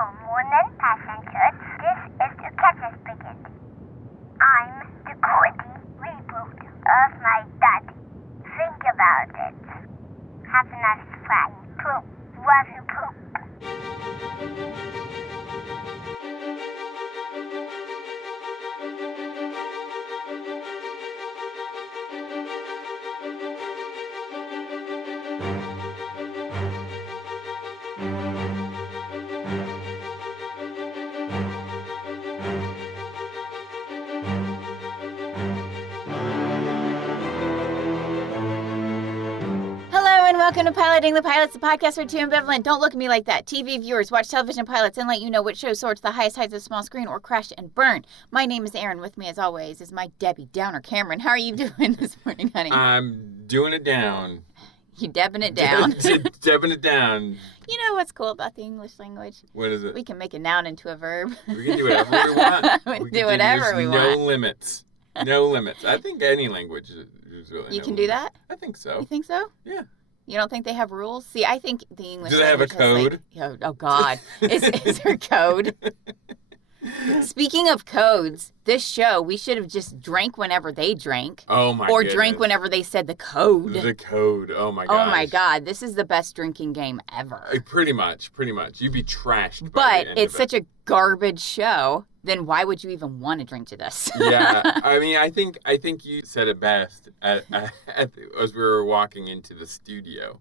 morning passengers. This is the captain speaking. I'm the quickie reboot of my daddy. Think about it. Have a nice flight. Poop. Love you, poop. Welcome to Piloting the Pilots, the podcast where two ambivalent, don't look at me like that, TV viewers watch television pilots and let you know which shows soar to the highest heights of the small screen or crash and burn. My name is Erin. With me, as always, is my Debbie Downer, Cameron. How are you doing this morning, honey? I'm doing it down. You debbing it down? Debbing it down. You know what's cool about the English language? What is it? We can make a noun into a verb. We can do whatever we want. we can do whatever we want. No limits. No limits. I think any language is really You can do that? I think so. You think so? Yeah. You don't think they have rules? See, I think the English Do they have a language code? Oh, God. Is there a code? Speaking of codes, this show, we should have just drank whenever they drank. Oh, my Or goodness. drank whenever they said the code. The code. Oh, my gosh. Oh, my God. This is the best drinking game ever. Pretty much. You'd be trashed by But the end it's of it. such a garbage show. Then why would you even want to drink to this? Yeah. I mean, I think you said it best as we were walking into the studio.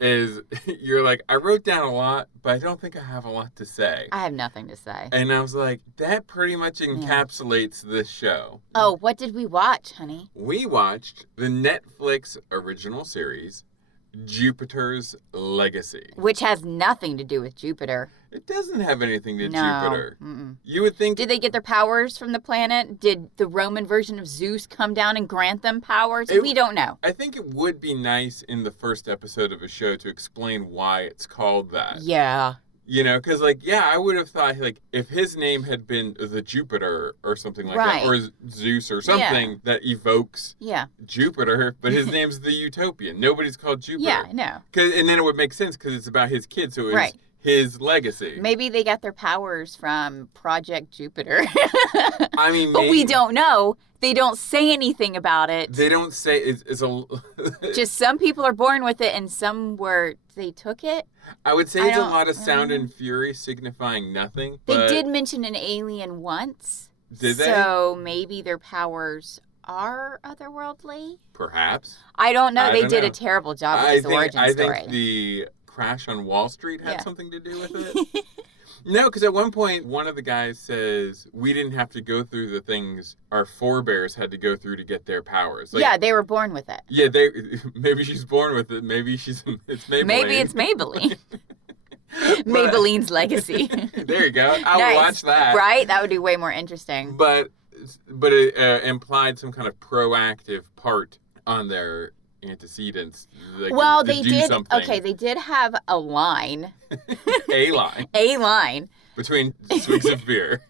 Is you're like, I wrote down a lot, but I don't think I have a lot to say. I have nothing to say. And I was like, that pretty much encapsulates this show. Oh, what did we watch, honey? We watched the Netflix original series, Jupiter's Legacy. Which has nothing to do with Jupiter. It doesn't have anything to No. Jupiter. Mm-mm. You would think... Did they get their powers from the planet? Did the Roman version of Zeus come down and grant them powers? We don't know. I think it would be nice in the first episode of a show to explain why it's called that. Yeah. You know, because, I would have thought, if his name had been the Jupiter or something like that, or Zeus or something that evokes Jupiter, but his name's the Utopian. Nobody's called Jupiter. Yeah, I know. And then it would make sense because it's about his kid, so it's his legacy. Maybe they got their powers from Project Jupiter. I mean, but we don't know. They don't say anything about it. They don't say it's a... Just some people are born with it and some they took it. I would say it's a lot of sound and fury signifying nothing. They did mention an alien once. Did they? So maybe their powers are otherworldly? Perhaps. I don't know. They did know. a terrible job with his origin story. I think the crash on Wall Street had something to do with it. No, because at one point, one of the guys says, we didn't have to go through the things our forebears had to go through to get their powers. Yeah, they were born with it. Yeah, maybe she's born with it. Maybe it's Maybelline. Maybe it's Maybelline. Maybelline's legacy. There you go. I'll watch that. Right? That would be way more interesting. But it implied some kind of proactive part on their antecedents. Well, they did. Something. Okay, they did have a line. A line. A line. Between swigs of beer.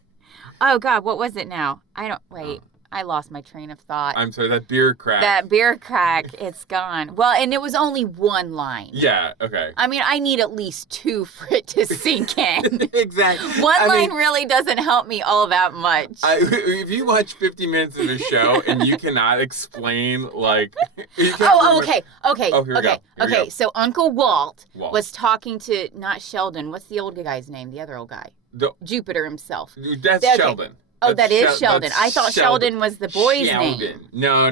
Oh, God, what was it now? Wait. I lost my train of thought. I'm sorry, that beer crack. That beer crack, it's gone. Well, and it was only one line. Yeah, okay. I mean, I need at least two for it to sink in. Exactly. One line really doesn't help me all that much. If you watch 50 minutes of a show and you cannot explain, okay. Oh, here we go. Okay, so Uncle Walt was talking to, not Sheldon, what's the old guy's name, the other old guy? Jupiter himself. That's Sheldon. Oh, that is Sheldon. I thought Sheldon was the boy's name. No.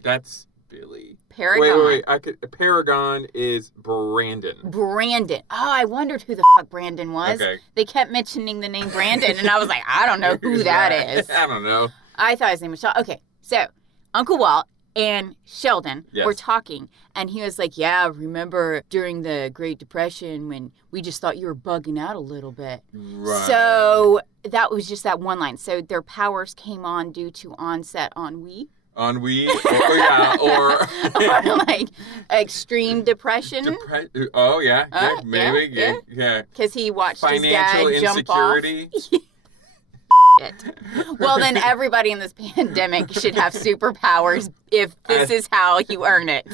That's Billy. Paragon. Wait. Paragon is Brandon. Brandon. Oh, I wondered who the fuck Brandon was. Okay. They kept mentioning the name Brandon, and I was like, I don't know who that is. I don't know. I thought his name was Sheldon. Okay, so Uncle Walt and Sheldon were talking, and he was like, yeah, remember during the Great Depression when we just thought you were bugging out a little bit. Right. So that was just that one line. So their powers came on due to onset ennui. Ennui? Or or like extreme depression. Oh, yeah. Maybe. Yeah. Because he watched Financial his dad jump insecurity. It. Well, then everybody in this pandemic should have superpowers if this is how you earn it.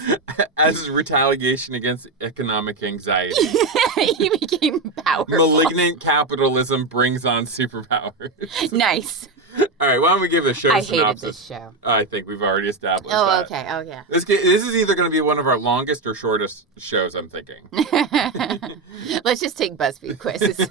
As retaliation against economic anxiety. He became powerful. Malignant capitalism brings on superpowers. Nice. All right, why don't we give a show synopsis? I hated this show. I think we've already established that. Okay. Oh, yeah. This is either going to be one of our longest or shortest shows, I'm thinking. Let's just take BuzzFeed quizzes.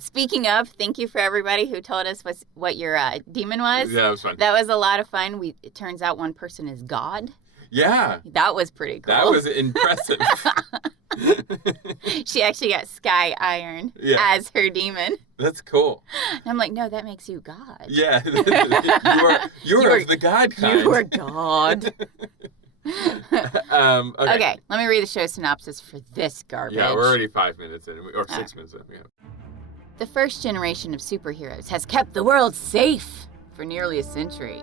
Speaking of, thank you for everybody who told us what your demon was. Yeah, it was fun. That was a lot of fun. It turns out one person is God. Yeah. That was pretty cool. That was impressive. She actually got Sky Iron as her demon. That's cool. And I'm like, no, that makes you God. Yeah. You're of the God kind. You are God. Okay, let me read the show synopsis for this garbage. Yeah, we're already 5 minutes in, or 6 minutes in. Yeah. The first generation of superheroes has kept the world safe for nearly a century.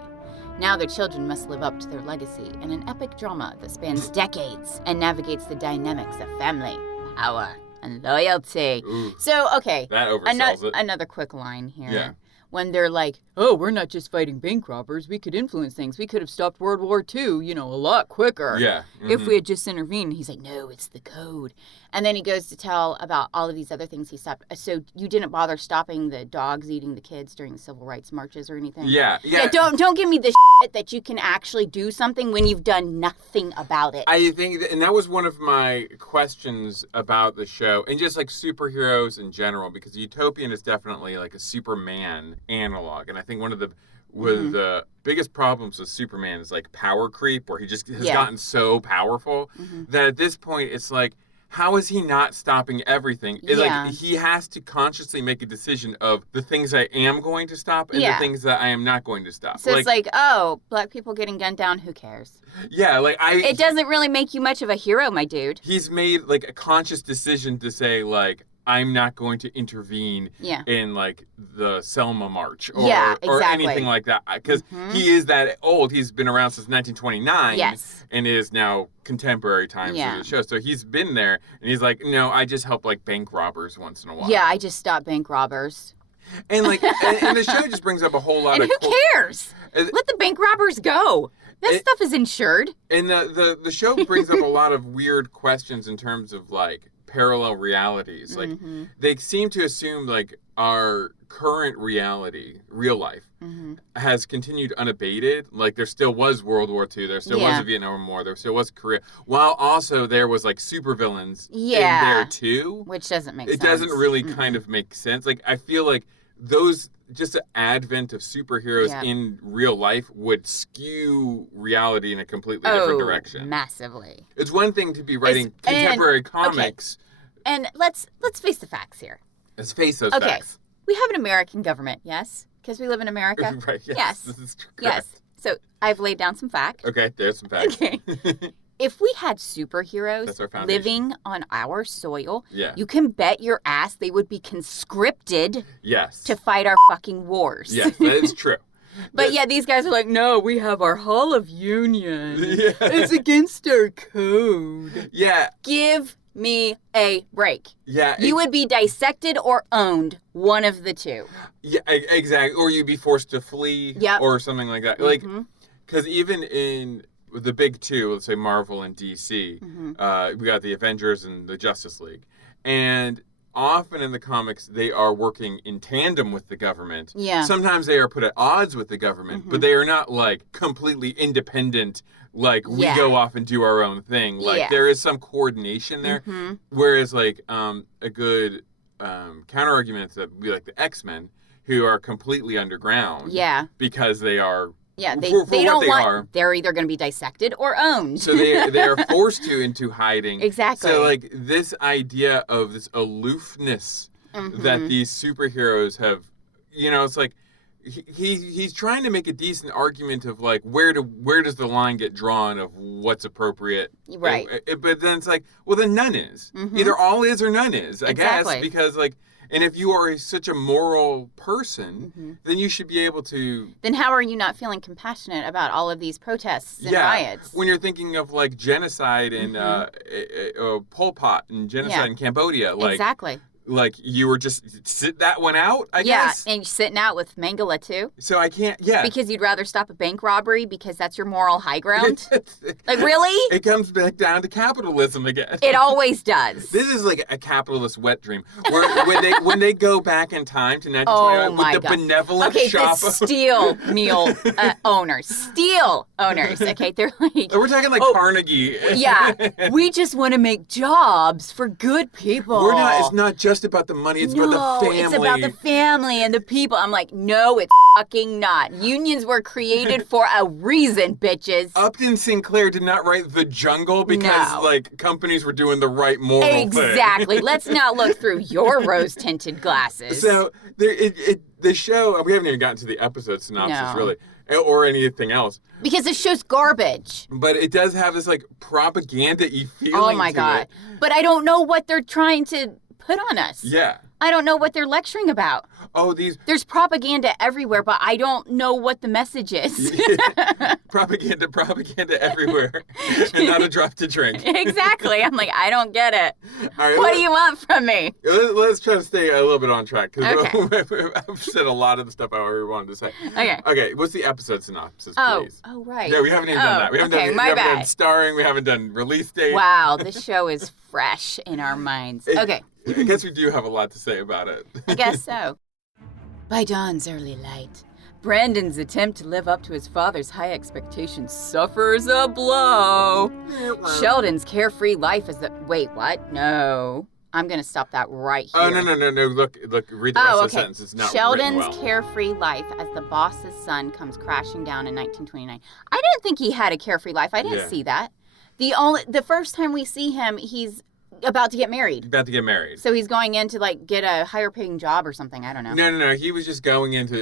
Now their children must live up to their legacy in an epic drama that spans decades and navigates the dynamics of family, power, and loyalty. Ooh, so, okay. That oversells it. Another quick line here. Yeah. When they're like, oh, we're not just fighting bank robbers. We could influence things. We could have stopped World War II, a lot quicker. Yeah. Mm-hmm. If we had just intervened. He's like, no, it's the code. And then he goes to tell about all of these other things he stopped. So you didn't bother stopping the dogs eating the kids during the civil rights marches or anything? Yeah. Don't give me the shit that you can actually do something when you've done nothing about it. I think, and that was one of my questions about the show, and just like superheroes in general, because Utopian is definitely like a Superman analog, and I think one of the the biggest problems with Superman is like power creep, where he just has gotten so powerful that at this point it's like, how is he not stopping everything? It's like he has to consciously make a decision of the things I am going to stop and the things that I am not going to stop. So it's like, oh, black people getting gunned down, who cares? Yeah, like it doesn't really make you much of a hero, my dude. He's made like a conscious decision to say like, I'm not going to intervene in like the Selma March or anything like that, because he is that old. He's been around since 1929 and is now contemporary times of the show. So he's been there, and he's like, no, I just help like bank robbers once in a while. Yeah, I just stop bank robbers. And like, and the show just brings up a whole lot and of who cares? Let the bank robbers go. That stuff is insured. And the show brings up a lot of weird questions in terms of like parallel realities. Like they seem to assume like our current reality, real life, has continued unabated. Like there still was World War II, there still was a Vietnam War, there still was Korea, while also there was like supervillains in there too. Which doesn't make sense. It doesn't really kind of make sense. Like I feel like those, just the advent of superheroes in real life would skew reality in a completely different direction. Massively. It's one thing to be writing contemporary comics. Okay. And let's face the facts here. Let's face those facts. We have an American government, yes? Because we live in America? Right, yes. This is correct. Yes. So I've laid down some facts. Okay, there's some facts. Okay. If we had superheroes living on our soil, you can bet your ass they would be conscripted to fight our fucking wars. Yes, that is true. But these guys are like, no, we have our Hall of Union. It's against our code. Yeah. Give me a break. Yeah. You would be dissected or owned, one of the two. Yeah, exactly. Or you'd be forced to flee or something like that. Like, because even in the big two, let's say Marvel and DC, we got the Avengers and the Justice League. And often in the comics, they are working in tandem with the government. Yeah. Sometimes they are put at odds with the government, but they are not like completely independent. Like we go off and do our own thing. Like there is some coordination there. Whereas like a good counter argument that would be like the X-Men, who are completely underground. Yeah. Because they are. Yeah, they don't want. They're either going to be dissected or owned. So they are forced into hiding. Exactly. So like this idea of this aloofness that these superheroes have, it's like he's trying to make a decent argument of like where does the line get drawn of what's appropriate, right? But then it's like, well, then none is. Either all is or none is. I guess, because like. And if you are such a moral person, then you should be able to... Then how are you not feeling compassionate about all of these protests and riots? When you're thinking of, like, genocide and Pol Pot and genocide in Cambodia. Like, exactly. like you were just sit that one out, I guess. Yeah, and you're sitting out with Mangala too. So I can't, Because you'd rather stop a bank robbery because that's your moral high ground? Like, really? It comes back down to capitalism again. It always does. This is like a capitalist wet dream. Where when they go back in time to 1929 with the benevolent shop. The steel meal owners. Steel owners. Okay, they're like... We're talking like Carnegie. Yeah. We just want to make jobs for good people. It's not just about the money, it's about the family. It's about the family and the people. I'm like, no, it's fucking not. Unions were created for a reason, bitches. Upton Sinclair did not write The Jungle because like companies were doing the right moral thing. Exactly. Let's not look through your rose-tinted glasses. So the show, we haven't even gotten to the episode synopsis really, or anything else. Because the show's garbage. But it does have this like propaganda-y feeling. Oh my God. But I don't know what they're trying to put on us. Yeah. I don't know what they're lecturing about. Oh, There's propaganda everywhere, but I don't know what the message is. Propaganda everywhere. And not a drop to drink. Exactly. I'm like, I don't get it. Right, what do you want from me? Let's try to stay a little bit on track, because I've said a lot of the stuff I already wanted to say. Okay, what's the episode synopsis, please? Oh, right. Yeah, we haven't even done that. We haven't done starring, we haven't done release date. Wow, this show is fresh in our minds. Okay. I guess we do have a lot to say about it. I guess so. By dawn's early light, Brandon's attempt to live up to his father's high expectations suffers a blow. Sheldon's carefree life is the... Wait, what? No. I'm going to stop that right here. Oh, no. Look, read the rest of the sentence. It's not Sheldon's written well. Carefree life as the boss's son comes crashing down in 1929. I didn't think he had a carefree life. I didn't see that. The first time we see him, he's about to get married. So he's going in to like get a higher paying job or something. I don't know. No. He was just going into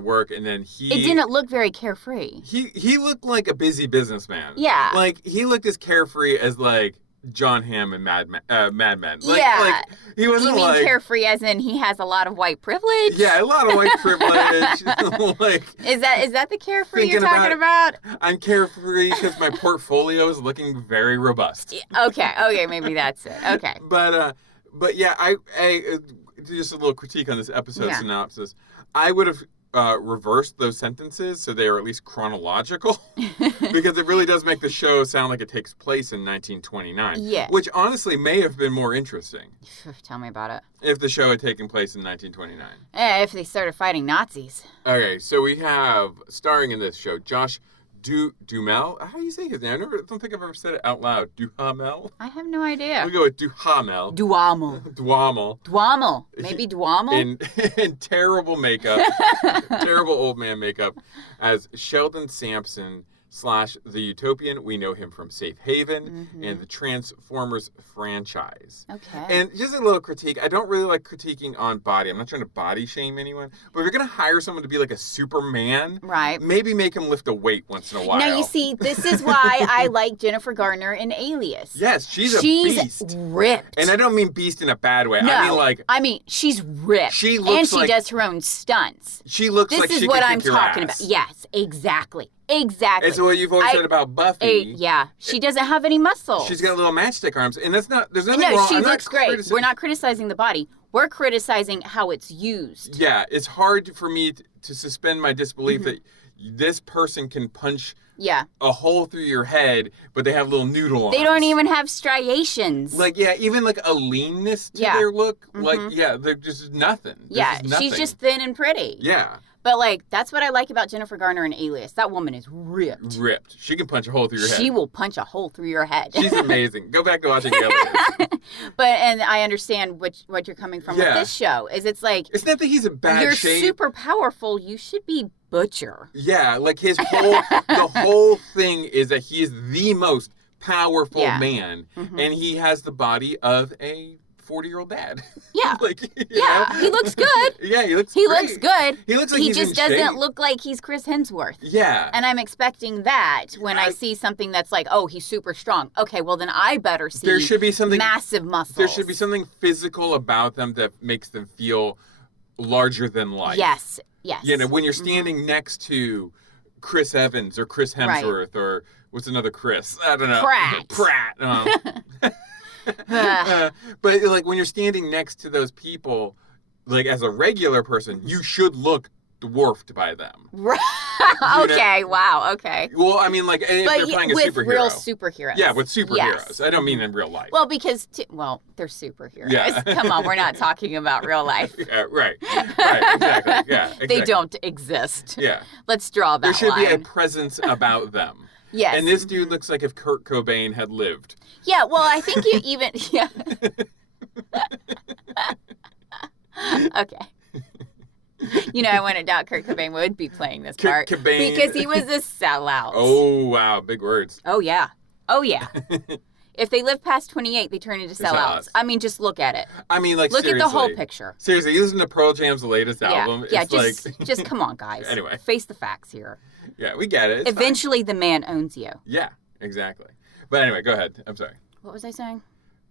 work, and then It didn't look very carefree. He looked like a busy businessman. Yeah. Like he looked as carefree as like John Hamm and Mad Men. Like, he wasn't You mean carefree as in he has a lot of white privilege? Yeah, a lot of white privilege. Like, is that the carefree you're talking about? I'm carefree because my portfolio is looking very robust. Okay, maybe that's it. Okay. But yeah, I just a little critique on this episode synopsis. I would have reversed those sentences so they are at least chronological, because it really does make the show sound like it takes place in 1929. Yeah. Which honestly may have been more interesting. Tell me about it. If the show had taken place in 1929. If they started fighting Nazis. Okay, so we have, starring in this show, Josh Duhamel. How do you say his name? I don't think I've ever said it out loud. Duhamel? I have no idea. We'll go with Duhamel. Duhamel. Maybe Duhamel? In terrible makeup, terrible old man makeup, as Sheldon Sampson / the Utopian. We know him from Safe Haven and the Transformers franchise. Okay. And just a little critique. I don't really like critiquing on body. I'm not trying to body shame anyone. But if you're going to hire someone to be like a Superman, right, maybe make him lift a weight once in a while. Now, you see, this is why I like Jennifer Garner in Alias. Yes, she's a beast. She's ripped. And I don't mean beast in a bad way. No, I mean she's ripped. She looks and she does her own stunts. She looks like she This is what I'm your talking ass. about. Yes, exactly. Exactly. It's what you've always said about Buffy. She doesn't have any muscles. She's got little matchstick arms, and there's nothing wrong. No, she looks great. We're not criticizing the body. We're criticizing how it's used. Yeah, it's hard for me to suspend my disbelief that this person can punch a hole through your head, but they have little noodle arms. They don't even have striations. Like, even like a leanness to their look. Like, they're just nothing. She's just thin and pretty. Yeah. But, like, that's what I like about Jennifer Garner in Alias. That woman is ripped. Ripped. She can punch a hole through your head. She will punch a hole through your head. She's amazing. Go back to watching Alias. And I understand what you're coming from with this show. Is it's like... It's not that he's in bad shape. You're super powerful. You should be Butcher. Yeah, like his whole... the whole thing is that he is the most powerful man. And he has the body of a 40-year-old dad. Yeah. Like, you know? He looks good. Yeah, he looks great. Looks good. He looks like he he's just in doesn't shape. look like he's Chris Hemsworth. Yeah. And I'm expecting that when I see something that's like, oh, he's super strong. Okay, well then I better see there should be something massive muscles. There should be something physical about them that makes them feel larger than life. Yes. You know, when you're standing next to Chris Evans or Chris Hemsworth or what's another Chris? I don't know. Pratt. But like when you're standing next to those people, like as a regular person, you should look dwarfed by them. Right. Okay. Wow. Okay. Well, I mean, like if they're playing a with superhero. real superheroes. Yeah, with superheroes. Yes. I don't mean in real life. Well, because they're superheroes. Yeah. Come on, we're not talking about real life. Yeah, right. Exactly. Yeah. Exactly. They don't exist. Yeah. Let's draw that There should line. be a presence about them. Yes. And this dude looks like if Kurt Cobain had lived. Yeah. Well, I think you even. Yeah. Okay. I wouldn't doubt Kurt Cobain would be playing this part. Cobain. Because he was a sellout. Oh, wow. Big words. Oh, yeah. If they live past 28, they turn into sellouts. I mean, just look at it. I mean, like, look seriously. at the whole picture. Seriously, you listen to Pearl Jam's latest album. Yeah, it's just come on, guys. Anyway. Face the facts here. Yeah, we get it. It's Eventually, the man owns you. Yeah, exactly. But anyway, go ahead. I'm sorry. What was I saying?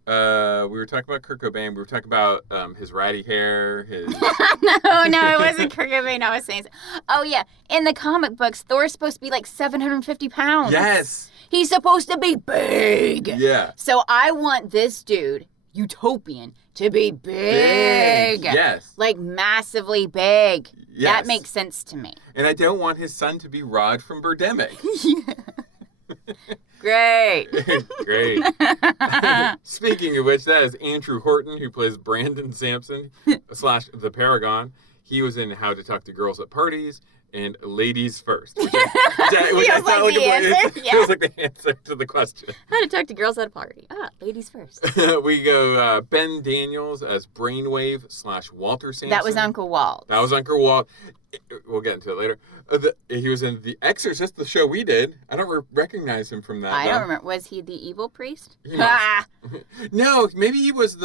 We were talking about Kurt Cobain. We were talking about his ratty hair. His No, it wasn't Kurt Cobain. I was saying. Oh yeah, in the comic books, Thor's supposed to be like 750 pounds. Yes. He's supposed to be big. Yeah. So I want this dude, Utopian, to be big. Yes. Like massively big. Yes. That makes sense to me. And I don't want his son to be Rod from Birdemic. Great. Great. Speaking of which, that is Andrew Horton, who plays Brandon Sampson / the Paragon. He was in How to Talk to Girls at Parties and Ladies First. Which I Feels like the answer. Yeah. Feels like the answer to the question. How to talk to girls at a party. Ladies first. We go Ben Daniels as Brainwave / Walter Sampson. That was Uncle Walt. That was Uncle Walt. We'll get into it later. He was in The Exorcist, the show we did. I don't recognize him from that. I don't remember. Was he the evil priest? No, maybe he was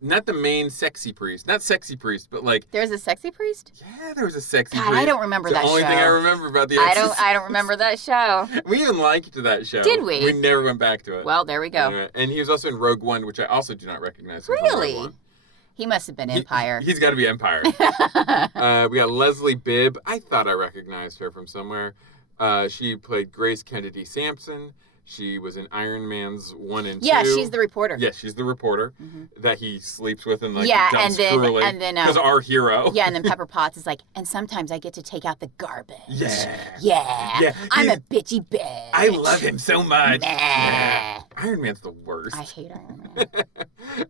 not the main sexy priest. Not sexy priest, but like... There was a sexy priest? Yeah, there was a sexy God, priest. I don't remember that show. The only thing I remember about The Exorcist. I don't remember that show. We even liked that show. Did we? We never went back to it. Well, there we go. And he was also in Rogue One, which I also do not recognize him from Really? Rogue One. He must have been Empire. He's got to be Empire. We got Leslie Bibb. I thought I recognized her from somewhere. She played Grace Kennedy Sampson. She was in Iron Man's 1 and 2. Yeah, she's the reporter. Yes, she's the reporter that he sleeps with and dumps and then because our hero. Yeah, and then Pepper Potts is like, and sometimes I get to take out the garbage. Yeah. I'm a bitchy bitch. I love him so much. Nah. Iron Man's the worst. I hate Iron Man.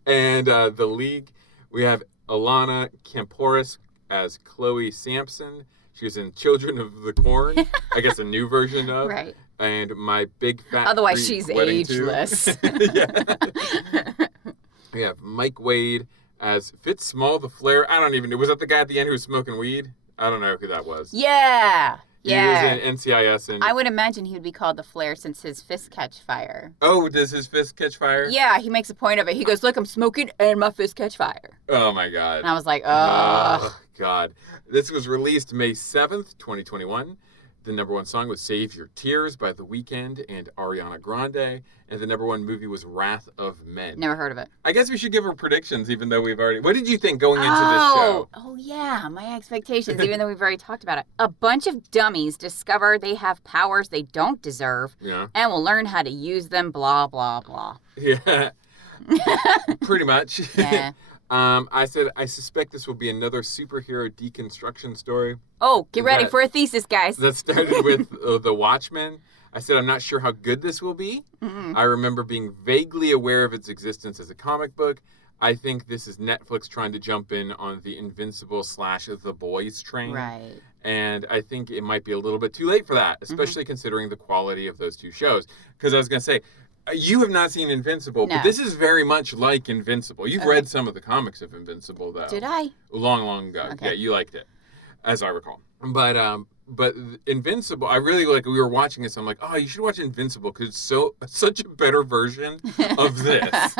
And the League, we have Alana Kamporis as Chloe Sampson. She was in Children of the Corn, I guess a new version of. Right. And My Big Fat Otherwise, Greek she's Wedding ageless. We have Mike Wade as Fitz Small the Flare. I don't even know. Was that the guy at the end who was smoking weed? I don't know who that was. Yeah. He was in NCIS. And... I would imagine he would be called the Flare since his fists catch fire. Oh, does his fist catch fire? Yeah, he makes a point of it. He goes, look, I'm smoking and my fist catch fire. Oh, my God. And I was like, oh. God. This was released May 7th, 2021. The number one song was Save Your Tears by The Weeknd and Ariana Grande. And the number one movie was Wrath of Men. Never heard of it. I guess we should give our predictions, even though we've already... What did you think going into this show? Oh, yeah. My expectations, even though we've already talked about it. A bunch of dummies discover they have powers they don't deserve and will learn how to use them, blah, blah, blah. Yeah. Pretty much. Yeah. I said, I suspect this will be another superhero deconstruction story. Oh, get ready for a thesis, guys. That started with The Watchmen. I said, I'm not sure how good this will be. Mm-mm. I remember being vaguely aware of its existence as a comic book. I think this is Netflix trying to jump in on the Invincible / The Boys train. Right. And I think it might be a little bit too late for that, especially considering the quality of those two shows. Because I was going to say, you have not seen Invincible, but this is very much like Invincible. You've read some of the comics of Invincible, though. Did I? Long ago. Okay. Yeah, you liked it, as I recall. But Invincible, I really like. We were watching this. I'm like, oh, you should watch Invincible because it's such a better version of this.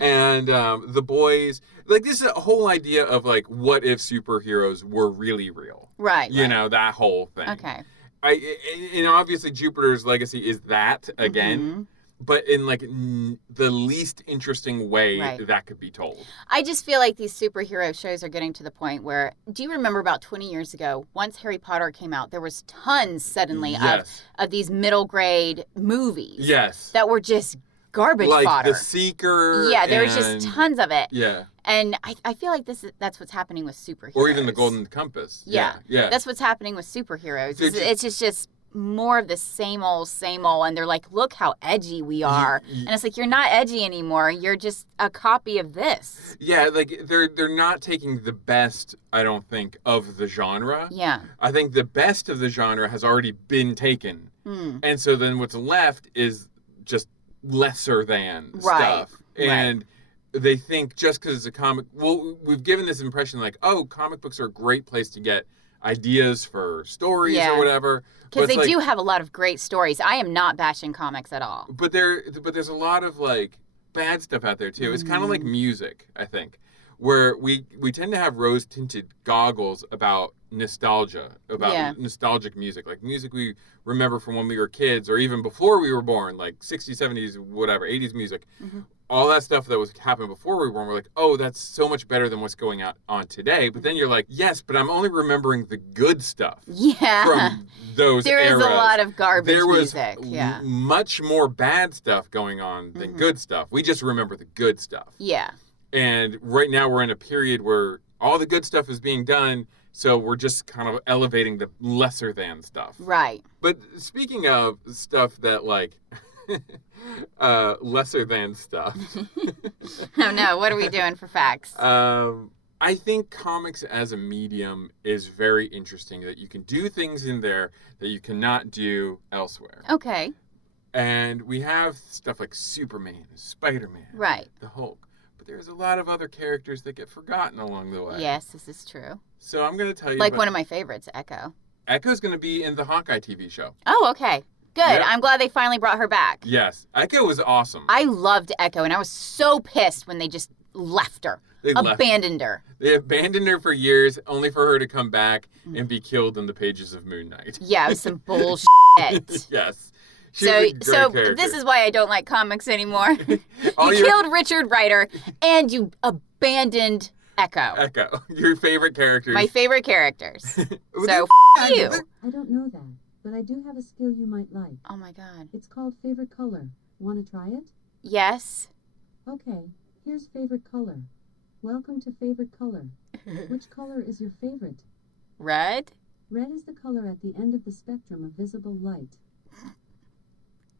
And The Boys, like this is a whole idea of like, what if superheroes were really real? Right. You know, that whole thing. Okay. Obviously Jupiter's Legacy is that again, but in like the least interesting way that could be told. I just feel like these superhero shows are getting to the point where, do you remember about 20 years ago, once Harry Potter came out, there was tons suddenly of these middle grade movies that were just garbage like fodder. The Seeker. Yeah, there's just tons of it. Yeah. And I feel like that's what's happening with superheroes. Or even the Golden Compass. Yeah. That's what's happening with superheroes. It's just more of the same old, and they're like, look how edgy we are. And it's like, you're not edgy anymore. You're just a copy of this. Yeah, like they're not taking the best, I don't think, of the genre. Yeah. I think the best of the genre has already been taken. And so then what's left is just lesser than stuff. And they think just because it's a comic, well, we've given this impression like, oh, comic books are a great place to get ideas for stories or whatever. Because they do have a lot of great stories. I am not bashing comics at all. But there's a lot of like bad stuff out there too. It's kind of like music, I think, where we tend to have rose-tinted goggles about nostalgia, about nostalgic music, like music we remember from when we were kids or even before we were born, like 60s, 70s, whatever, 80s music. All that stuff that was happening before we were born, we're like, oh, that's so much better than what's going on today. But then you're like, yes, but I'm only remembering the good stuff from those eras. There is a lot of garbage music. Yeah. Much more bad stuff going on than good stuff. We just remember the good stuff. Yeah. And right now we're in a period where all the good stuff is being done, so we're just kind of elevating the lesser than stuff. Right. But speaking of stuff that like... lesser than stuff. Oh no, what are we doing for facts? I think comics as a medium is very interesting, that you can do things in there that you cannot do elsewhere. Okay. And we have stuff like Superman, Spider-Man, the Hulk. But there's a lot of other characters that get forgotten along the way. Yes, this is true. So I'm going to tell you like one of my favorites, Echo. Echo's going to be in the Hawkeye TV show. Oh, okay. Good. Yep. I'm glad they finally brought her back. Yes. Echo was awesome. I loved Echo, and I was so pissed when they just left her. Abandoned her. They abandoned her for years, only for her to come back and be killed in the pages of Moon Knight. Yeah, it was some bullshit. Yes. So this is why I don't like comics anymore. You killed Richard Rider, and you abandoned Echo. Echo. Your favorite characters. My favorite characters. So, you. I don't know that. But I do have a skill you might like. Oh my god. It's called favorite color. Want to try it? Yes. Okay, here's favorite color. Welcome to favorite color. Which color is your favorite? Red? Red is the color at the end of the spectrum of visible light.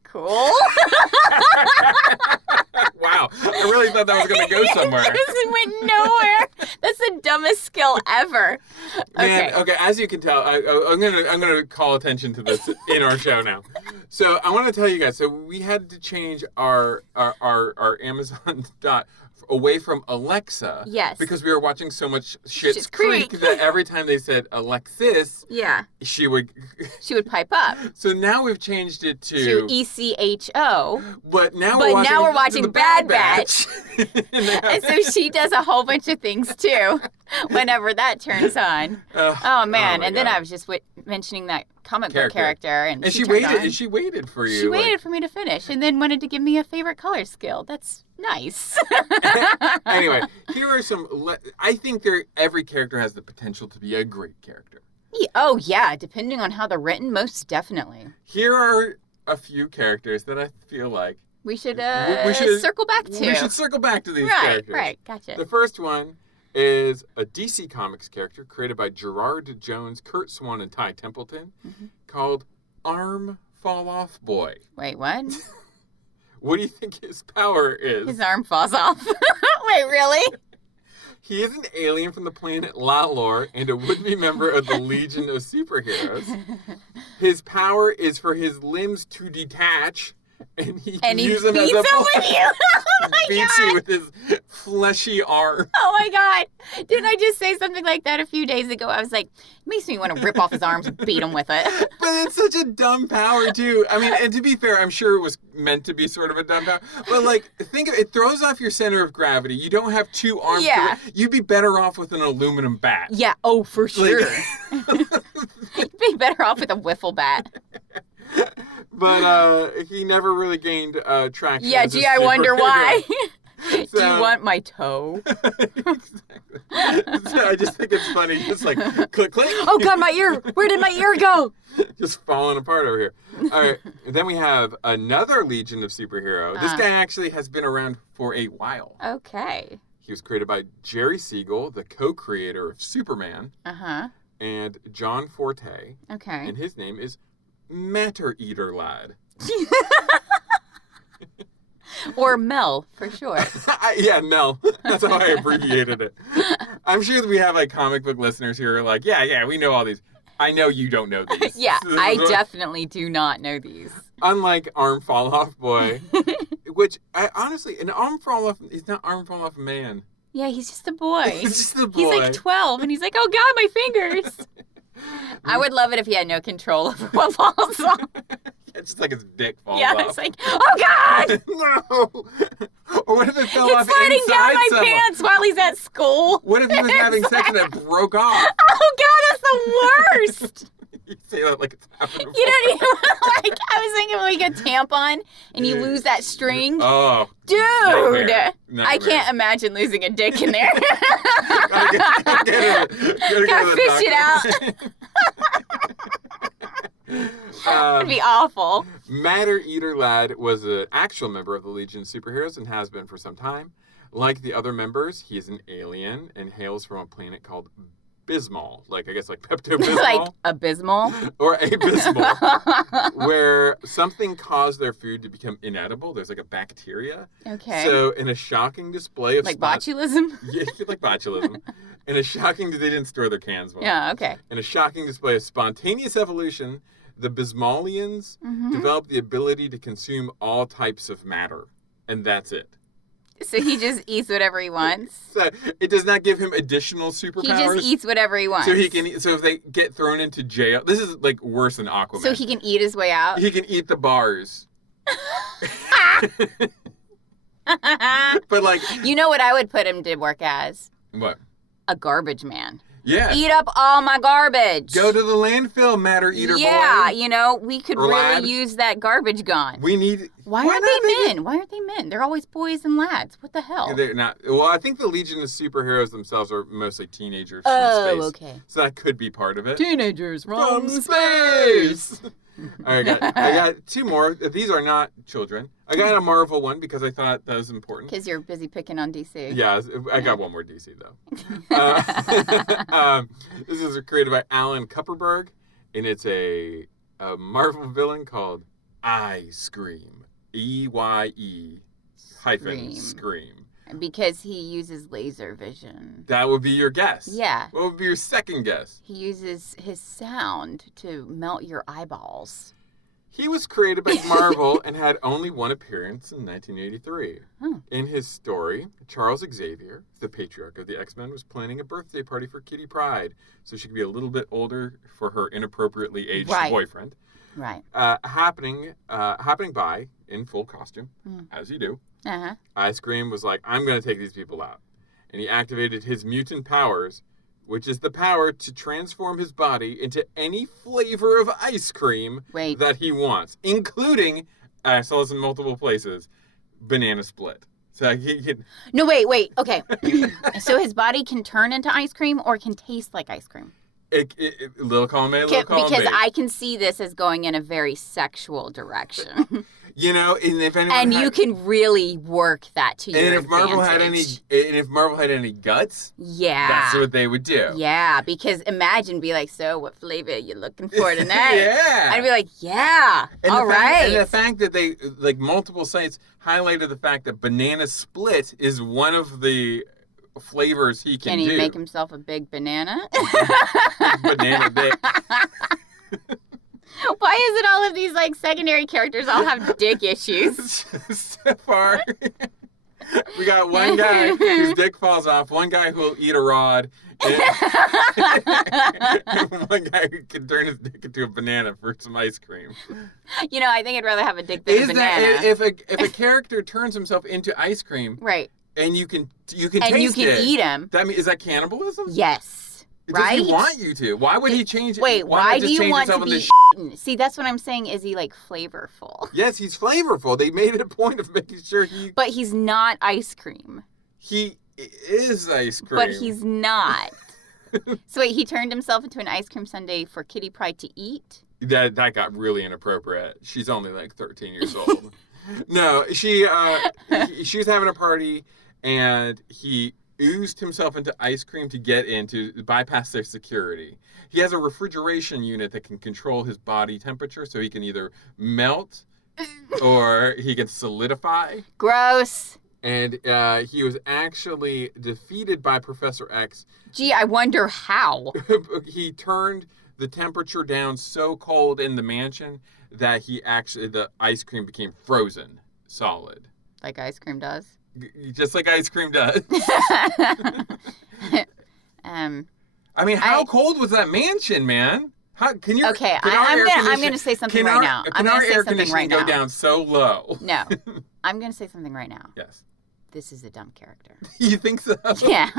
Cool. Wow. I really thought that was going to go somewhere. It went nowhere. That's the dumbest skill ever. Man, okay, as you can tell, I'm gonna call attention to this in our show now. So I want to tell you guys, so we had to change our Amazon dot away from Alexa. Yes. Because we were watching so much Schitt's Creek that every time they said Alexis, she would pipe up. So now we've changed it to ECHO. But now we're watching the Bad Batch. And so she does a whole bunch of things too whenever that turns on. Oh man. And then I was just mentioning that comic book character and she waited for you. She waited for me to finish and then wanted to give me a favorite color skill. That's nice. Anyway, here are some I think every character has the potential to be a great character. Oh yeah, depending on how they're written, most definitely. Here are a few characters that I feel like we should circle back to. We should circle back to these characters. Right, gotcha. The first one is a DC Comics character created by Gerard Jones, Kurt Swan, and Ty Templeton called Arm Fall Off Boy. Wait, what? What do you think his power is? His arm falls off. Wait, really? He is an alien from the planet Lalor and a would-be member of the Legion of Superheroes. His power is for his limbs to detach, and he can use them as a with you. Oh my beats God. you with his fleshy arm. Oh my God. Didn't I just say something like that a few days ago? I was like, it makes me want to rip off his arms and beat him with it. But it's such a dumb power, too. I mean, and to be fair, I'm sure it was meant to be sort of a dumb power. But, like, think of it. It throws off your center of gravity. You don't have two arms. Yeah. You'd be better off with an aluminum bat. Yeah. Oh, for sure. You'd be better off with a wiffle bat. But he never really gained traction. Yeah, gee, I wonder why. Do you want my toe? Exactly. I just think it's funny. Just like, click, click. Oh, God, my ear. Where did my ear go? Just falling apart over here. All right. And then we have another legion of superhero. This guy actually has been around for a while. Okay. He was created by Jerry Siegel, the co-creator of Superman. Uh-huh. And John Forte. Okay. And his name is Matter Eater Lad. Or Mel, for sure. Yeah, Mel. That's how I abbreviated it. I'm sure that we have like comic book listeners who are like, yeah, we know all these. I know you don't know these. Yeah, I definitely do not know these. Unlike Arm Fall Off Boy, which honestly, an arm fall off, he's not arm fall off man. Yeah, he's just a boy. He's just a boy. He's like 12, and he's like, oh God, my fingers. I would love it if he had no control over what falls off. It's just like his dick falls off. Yeah, it's like, oh God! No! Or what if it fell off it's sliding down my someone? pants while he's at school. What if he was having sex and it broke off? Oh God, that's the worst! You say that like it's happened before. You don't even, like, I was thinking like a tampon and you lose that string. Oh. Dude! Nightmare. I can't imagine losing a dick in there. Gotta fish it out. That'd be awful. Matter Eater Lad was an actual member of the Legion of Superheroes and has been for some time. Like the other members, he is an alien and hails from a planet called Bismol. Like, I guess like Pepto-Bismol. Like abysmal? Or abysmal. Where something caused their food to become inedible. There's like a bacteria. Okay. So in a shocking display of... Like botulism? Yeah, like botulism. In a shocking... They didn't store their cans well. Yeah, okay. In a shocking display of spontaneous evolution, the Bismolians developed the ability to consume all types of matter. And that's it. So he just eats whatever he wants? So it does not give him additional superpowers. He just eats whatever he wants. So he can. So if they get thrown into jail, this is like worse than Aquaman. So he can eat his way out? He can eat the bars. But like... You know what I would put him to work as? What? A garbage man. Yeah. Eat up all my garbage. Go to the landfill, Matter Eater boy. Yeah, you know, we could Or really lad. use that garbage gone. We need... Why aren't they men? Why aren't they men? They're always boys and lads. What the hell? They're not... Well, I think the Legion of Superheroes themselves are mostly teenagers from space. Okay. So that could be part of it. Teenagers from space! All right, I got two more. These are not children. I got a Marvel one because I thought that was important. Because you're busy picking on DC. Yeah, I got one more DC, though. This is created by Alan Kupperberg, and it's a Marvel villain called Eye-Scream. EYE hyphen Scream. Because he uses laser vision. That would be your guess. Yeah. What would be your second guess? He uses his sound to melt your eyeballs. He was created by Marvel and had only one appearance in 1983. In his story, Charles Xavier, the patriarch of the X-Men, was planning a birthday party for Kitty Pryde so she could be a little bit older for her inappropriately aged boyfriend. Right. Happening by in full costume, as you do. Eye-Scream was like, I'm going to take these people out. And he activated his mutant powers, which is the power to transform his body into any flavor of ice cream that he wants, including, I saw this in multiple places, banana split. So he can... No, wait. Okay. So his body can turn into ice cream or can taste like ice cream? Little column A, little column B. Because I can see this as going in a very sexual direction. You know, and if anyone and you can really work that to your advantage. And if Marvel had any guts, that's what they would do. Yeah, because imagine be like, so what flavor are you looking for tonight? Yeah. I'd be like, yeah, all right. And the fact that they, like multiple sites highlighted the fact that banana split is one of the flavors he can do. Can he make himself a big banana? Banana dick. Why is it all of these like secondary characters all have dick issues? So far, we got one guy whose dick falls off, one guy who will eat a rod, and one guy who can turn his dick into a banana for some ice cream. You know, I think I'd rather have a dick than a banana. If a character turns himself into ice cream, right, and you can taste eat him, is that cannibalism? Yes. Right? Does he want you to? Why would he change it? Wait, why do you want to be eaten? See, that's what I'm saying. Is he like flavorful? Yes, he's flavorful. They made it a point of making sure he... But he's not ice cream. He is ice cream. But he's not. So wait, he turned himself into an ice cream sundae for Kitty Pryde to eat? That got really inappropriate. She's only like 13 years old. No, she was having a party, and he oozed himself into ice cream to get in to bypass their security. He has a refrigeration unit that can control his body temperature, so he can either melt or he can solidify. Gross. And he was actually defeated by Professor X. Gee, I wonder how. He turned the temperature down so cold in the mansion that the ice cream became frozen solid. Like ice cream does? Just like ice cream does. I mean, how cold was that mansion, man? How can you? Okay, I'm gonna say something right now. Can our air conditioning go down so low? No, I'm gonna say something right now. Yes. This is a dumb character. You think so? Yeah.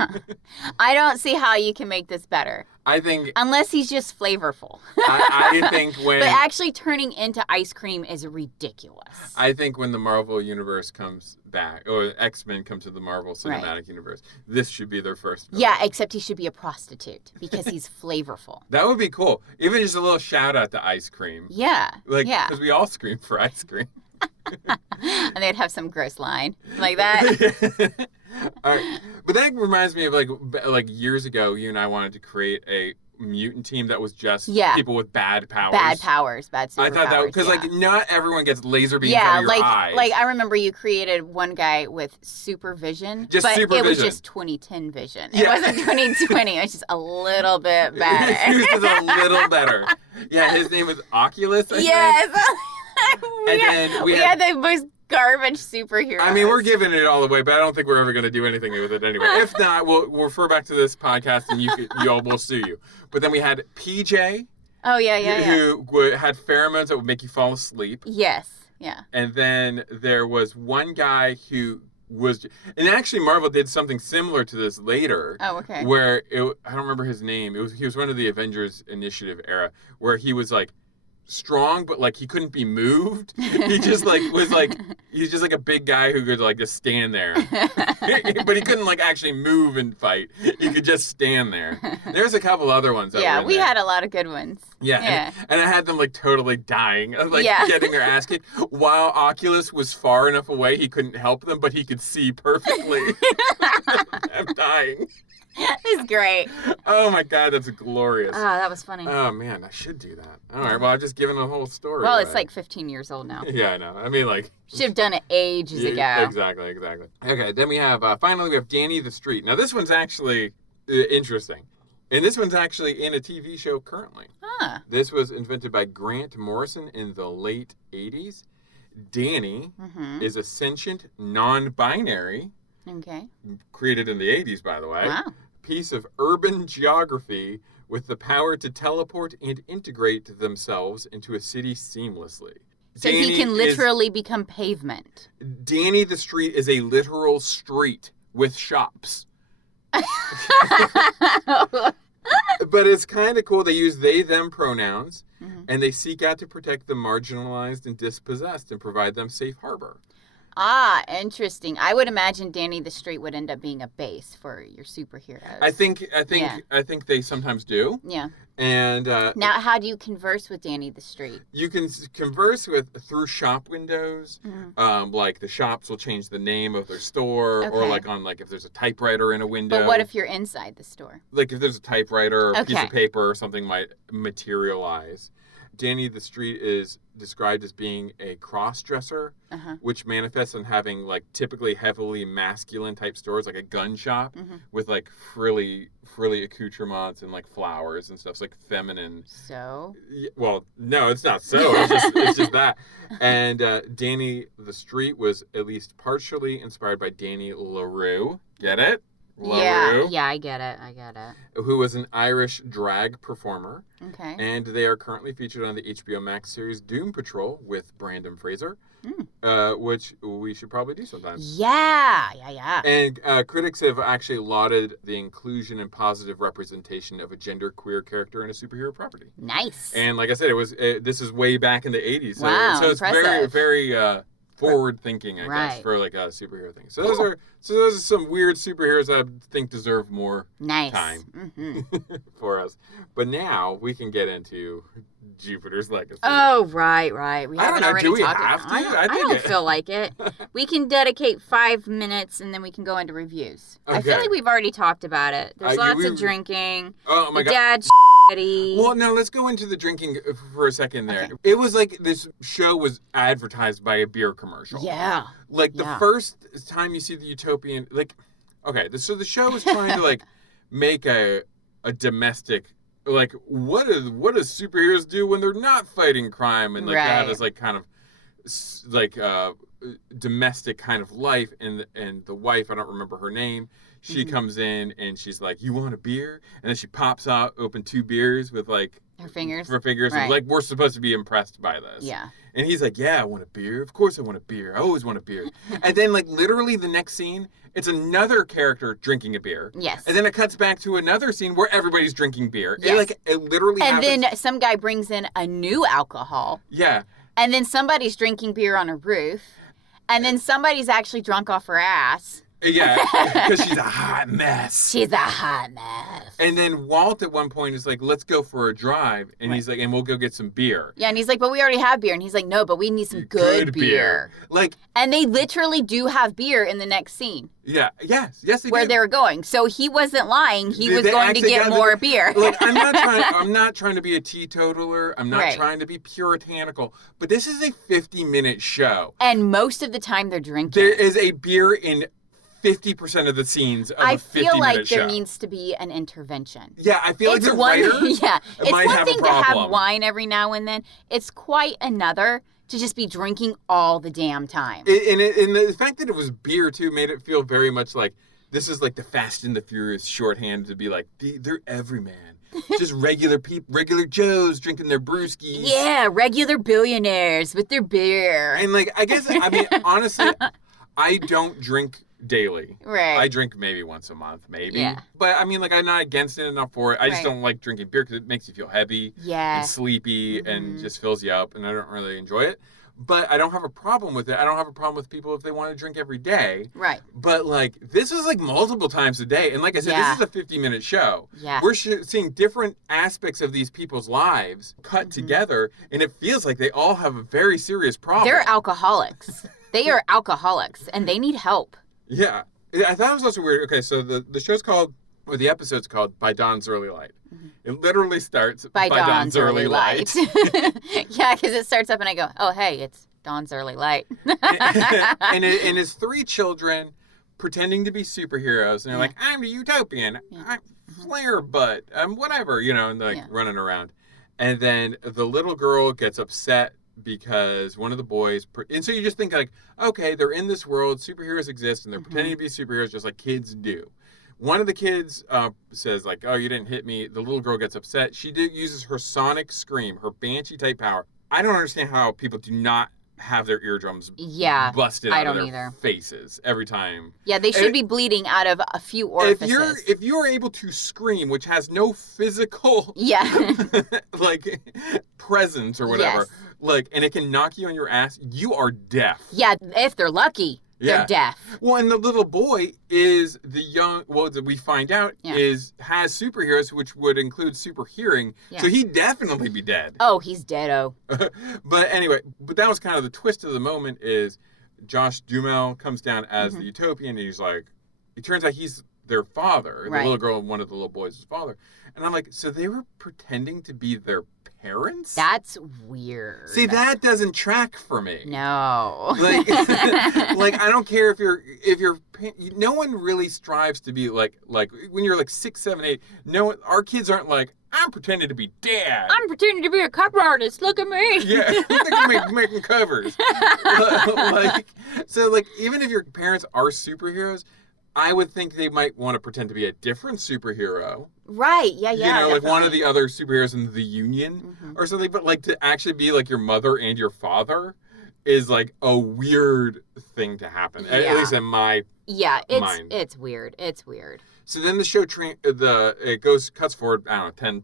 I don't see how you can make this better. I think... Unless he's just flavorful. I think when... But actually turning into ice cream is ridiculous. I think when the Marvel Universe comes back, or X-Men come to the Marvel Cinematic Universe, this should be their first film. Yeah, except he should be a prostitute because he's flavorful. That would be cool. Even just a little shout out to ice cream. Yeah. Because we all scream for ice cream. And they'd have some gross line like that. All right. But that reminds me of like years ago, you and I wanted to create a mutant team that was just people with bad powers. Bad superpowers. I thought that because like not everyone gets laser beams out of your eyes. Like I remember you created one guy with supervision, but it was just 2010 vision. It wasn't 2020. It was just a little bit better. He was just a little better. Yeah, his name was Oculus. Yes. we had the most garbage superheroes. I mean, we're giving it all away, but I don't think we're ever going to do anything with it anyway. If not, we'll refer back to this podcast, and y'all will sue you. But then we had PJ. Oh yeah. Who had pheromones that would make you fall asleep. Yes. Yeah. And then there was one guy who was, and actually Marvel did something similar to this later. Oh, okay. Where I don't remember his name. He was one of the Avengers Initiative era, where he was like strong, but like he couldn't be moved. He just like was like he's just like a big guy who could like just stand there, but he couldn't like actually move and fight. He could just stand there. There's a couple other ones. We had a lot of good ones. Yeah. And I had them like totally dying, like getting their ass kicked. While Oculus was far enough away, he couldn't help them, but he could see perfectly. I'm dying. It's great. Oh my God, that's glorious. Oh, that was funny. Oh man, I should do that. All right, well, I've just given a whole story. Well, it's like 15 years old now. Yeah, I know. I mean, like... Should have done it ages ago. Exactly. Okay, then we have, finally, we have Danny the Street. Now, this one's actually interesting. And this one's actually in a TV show currently. Huh. This was invented by Grant Morrison in the late 80s. Danny is a sentient, non-binary... Okay. Created in the 80s, by the way. Wow. Piece of urban geography with the power to teleport and integrate themselves into a city seamlessly. So Danny he can literally become pavement. Danny the Street is a literal street with shops. But it's kind of cool. They use they, them pronouns, and they seek out to protect the marginalized and dispossessed and provide them safe harbor. Ah, interesting. I would imagine Danny the Street would end up being a base for your superheroes. I think they sometimes do. Yeah. And now, how do you converse with Danny the Street? You can converse through shop windows. Like the shops will change the name of their store, or like if there's a typewriter in a window. But what if you're inside the store? Like if there's a typewriter or a piece of paper or something might materialize. Danny the Street is described as being a cross-dresser, which manifests in having like typically heavily masculine type stores, like a gun shop with like frilly accoutrements and like flowers and stuff. It's like feminine. So? Well, no, it's not so. It's just that. And Danny the Street was at least partially inspired by Danny LaRue. Get it? LaRue, yeah, I get it. Who was an Irish drag performer. Okay. And they are currently featured on the HBO Max series Doom Patrol with Brandon Fraser, which we should probably do sometime. Yeah. And critics have actually lauded the inclusion and positive representation of a genderqueer character in a superhero property. Nice. And like I said, this is way back in the 80s. Wow, so it's impressive. very forward thinking, I guess, for like a superhero thing. So those are some weird superheroes I think deserve more time for us. But now we can get into Jupiter's Legacy. Oh, right. We haven't already talked have to? I don't feel like it. We can dedicate 5 minutes and then we can go into reviews. Okay. I feel like we've already talked about it. There's lots of drinking. Oh my God. Dad's shitty. Well, now let's go into the drinking for a second there. Okay. It was like this show was advertised by a beer commercial. Yeah. Like the first time you see the Utopian, like, okay, so the show is trying to like make a domestic, like what do superheroes do when they're not fighting crime and like that is like kind of like domestic kind of life, and the wife, I don't remember her name, she comes in and she's like, you want a beer? And then she pops out open 2 beers with like her fingers and like, we're supposed to be impressed by this. Yeah. And he's like, yeah, I want a beer. Of course I want a beer. I always want a beer. And then like literally the next scene, it's another character drinking a beer. Yes. And then it cuts back to another scene where everybody's drinking beer. Yes. It literally happens. And then some guy brings in a new alcohol. Yeah. And then somebody's drinking beer on a roof. And then somebody's actually drunk off her ass. Yeah, because she's a hot mess. She's a hot mess. And then Walt at one point is like, let's go for a drive. And he's like, and we'll go get some beer. Yeah, and he's like, but we already have beer. And he's like, no, but we need some good beer. Like, and they literally do have beer in the next scene. Yeah, yes, they where do. They were going. So he wasn't lying. He was going to get more beer. Look, I'm not trying to be a teetotaler. I'm not trying to be puritanical. But this is a 50-minute show. And most of the time they're drinking. There is a beer in 50% of the scenes of a 50-minute show. I feel like there needs to be an intervention. Yeah, I feel like the writer it's one thing to have wine every now and then. It's quite another to just be drinking all the damn time. And the fact that it was beer, too, made it feel very much like this is like the Fast and the Furious shorthand to be like, they're everyman. Just regular people, regular Joes drinking their brewskis. Yeah, regular billionaires with their beer. And like, I mean, honestly, I don't drink daily. Right. I drink maybe once a month, maybe. Yeah. But I mean, like, I'm not against it enough for it. I just don't like drinking beer because it makes you feel heavy and sleepy and just fills you up, and I don't really enjoy it. But I don't have a problem with it. I don't have a problem with people if they want to drink every day. Right. But, like, this is, like, multiple times a day. And like I said, this is a 50-minute show. Yeah. We're seeing different aspects of these people's lives cut together, and it feels like they all have a very serious problem. They're alcoholics. They are alcoholics, and they need help. Yeah. I thought it was also weird. Okay, so the show's called, or the episode's called By Dawn's Early Light. It literally starts by Dawn's Early Light. Yeah, because it starts up and I go, oh, hey, it's Dawn's Early Light. and it's 3 children pretending to be superheroes. And they're like, I'm a utopian. I'm flare butt. I'm whatever, and like running around. And then the little girl gets upset because one of the boys, and so you just think like, okay, they're in this world, superheroes exist, and they're pretending to be superheroes just like kids do. One of the kids says like, oh, you didn't hit me. The little girl gets upset. She uses her sonic scream, her banshee type power. I don't understand how people do not have their eardrums busted out of their faces every time. Yeah, they should be bleeding out of a few orifices. If you're able to scream, which has no physical like presence or whatever, like, and it can knock you on your ass, you are deaf. Yeah, if they're lucky. They're deaf. Well, and the little boy is the young, we find out, has superheroes, which would include super hearing. Yeah. So he'd definitely be dead. Oh, he's dead-o. But anyway, that was kind of the twist of the moment is Josh Duhamel comes down as the Utopian, and he's like, it turns out he's their father. The little girl, one of the little boys' father. And I'm like, so they were pretending to be their parents? That's weird. See, that doesn't track for me. No. Like, I don't care if you're no one really strives to be like when you're like 6, 7, 8. No, our kids aren't like, I'm pretending to be dad. I'm pretending to be a cover artist. Look at me. Yeah, you think I'm making covers. So even if your parents are superheroes, I would think they might want to pretend to be a different superhero. Right, yeah. Like one of the other superheroes in the Union or something. But like to actually be like your mother and your father is like a weird thing to happen. At least in my mind. It's weird. It's weird. So then the show cuts forward, I don't know, 10,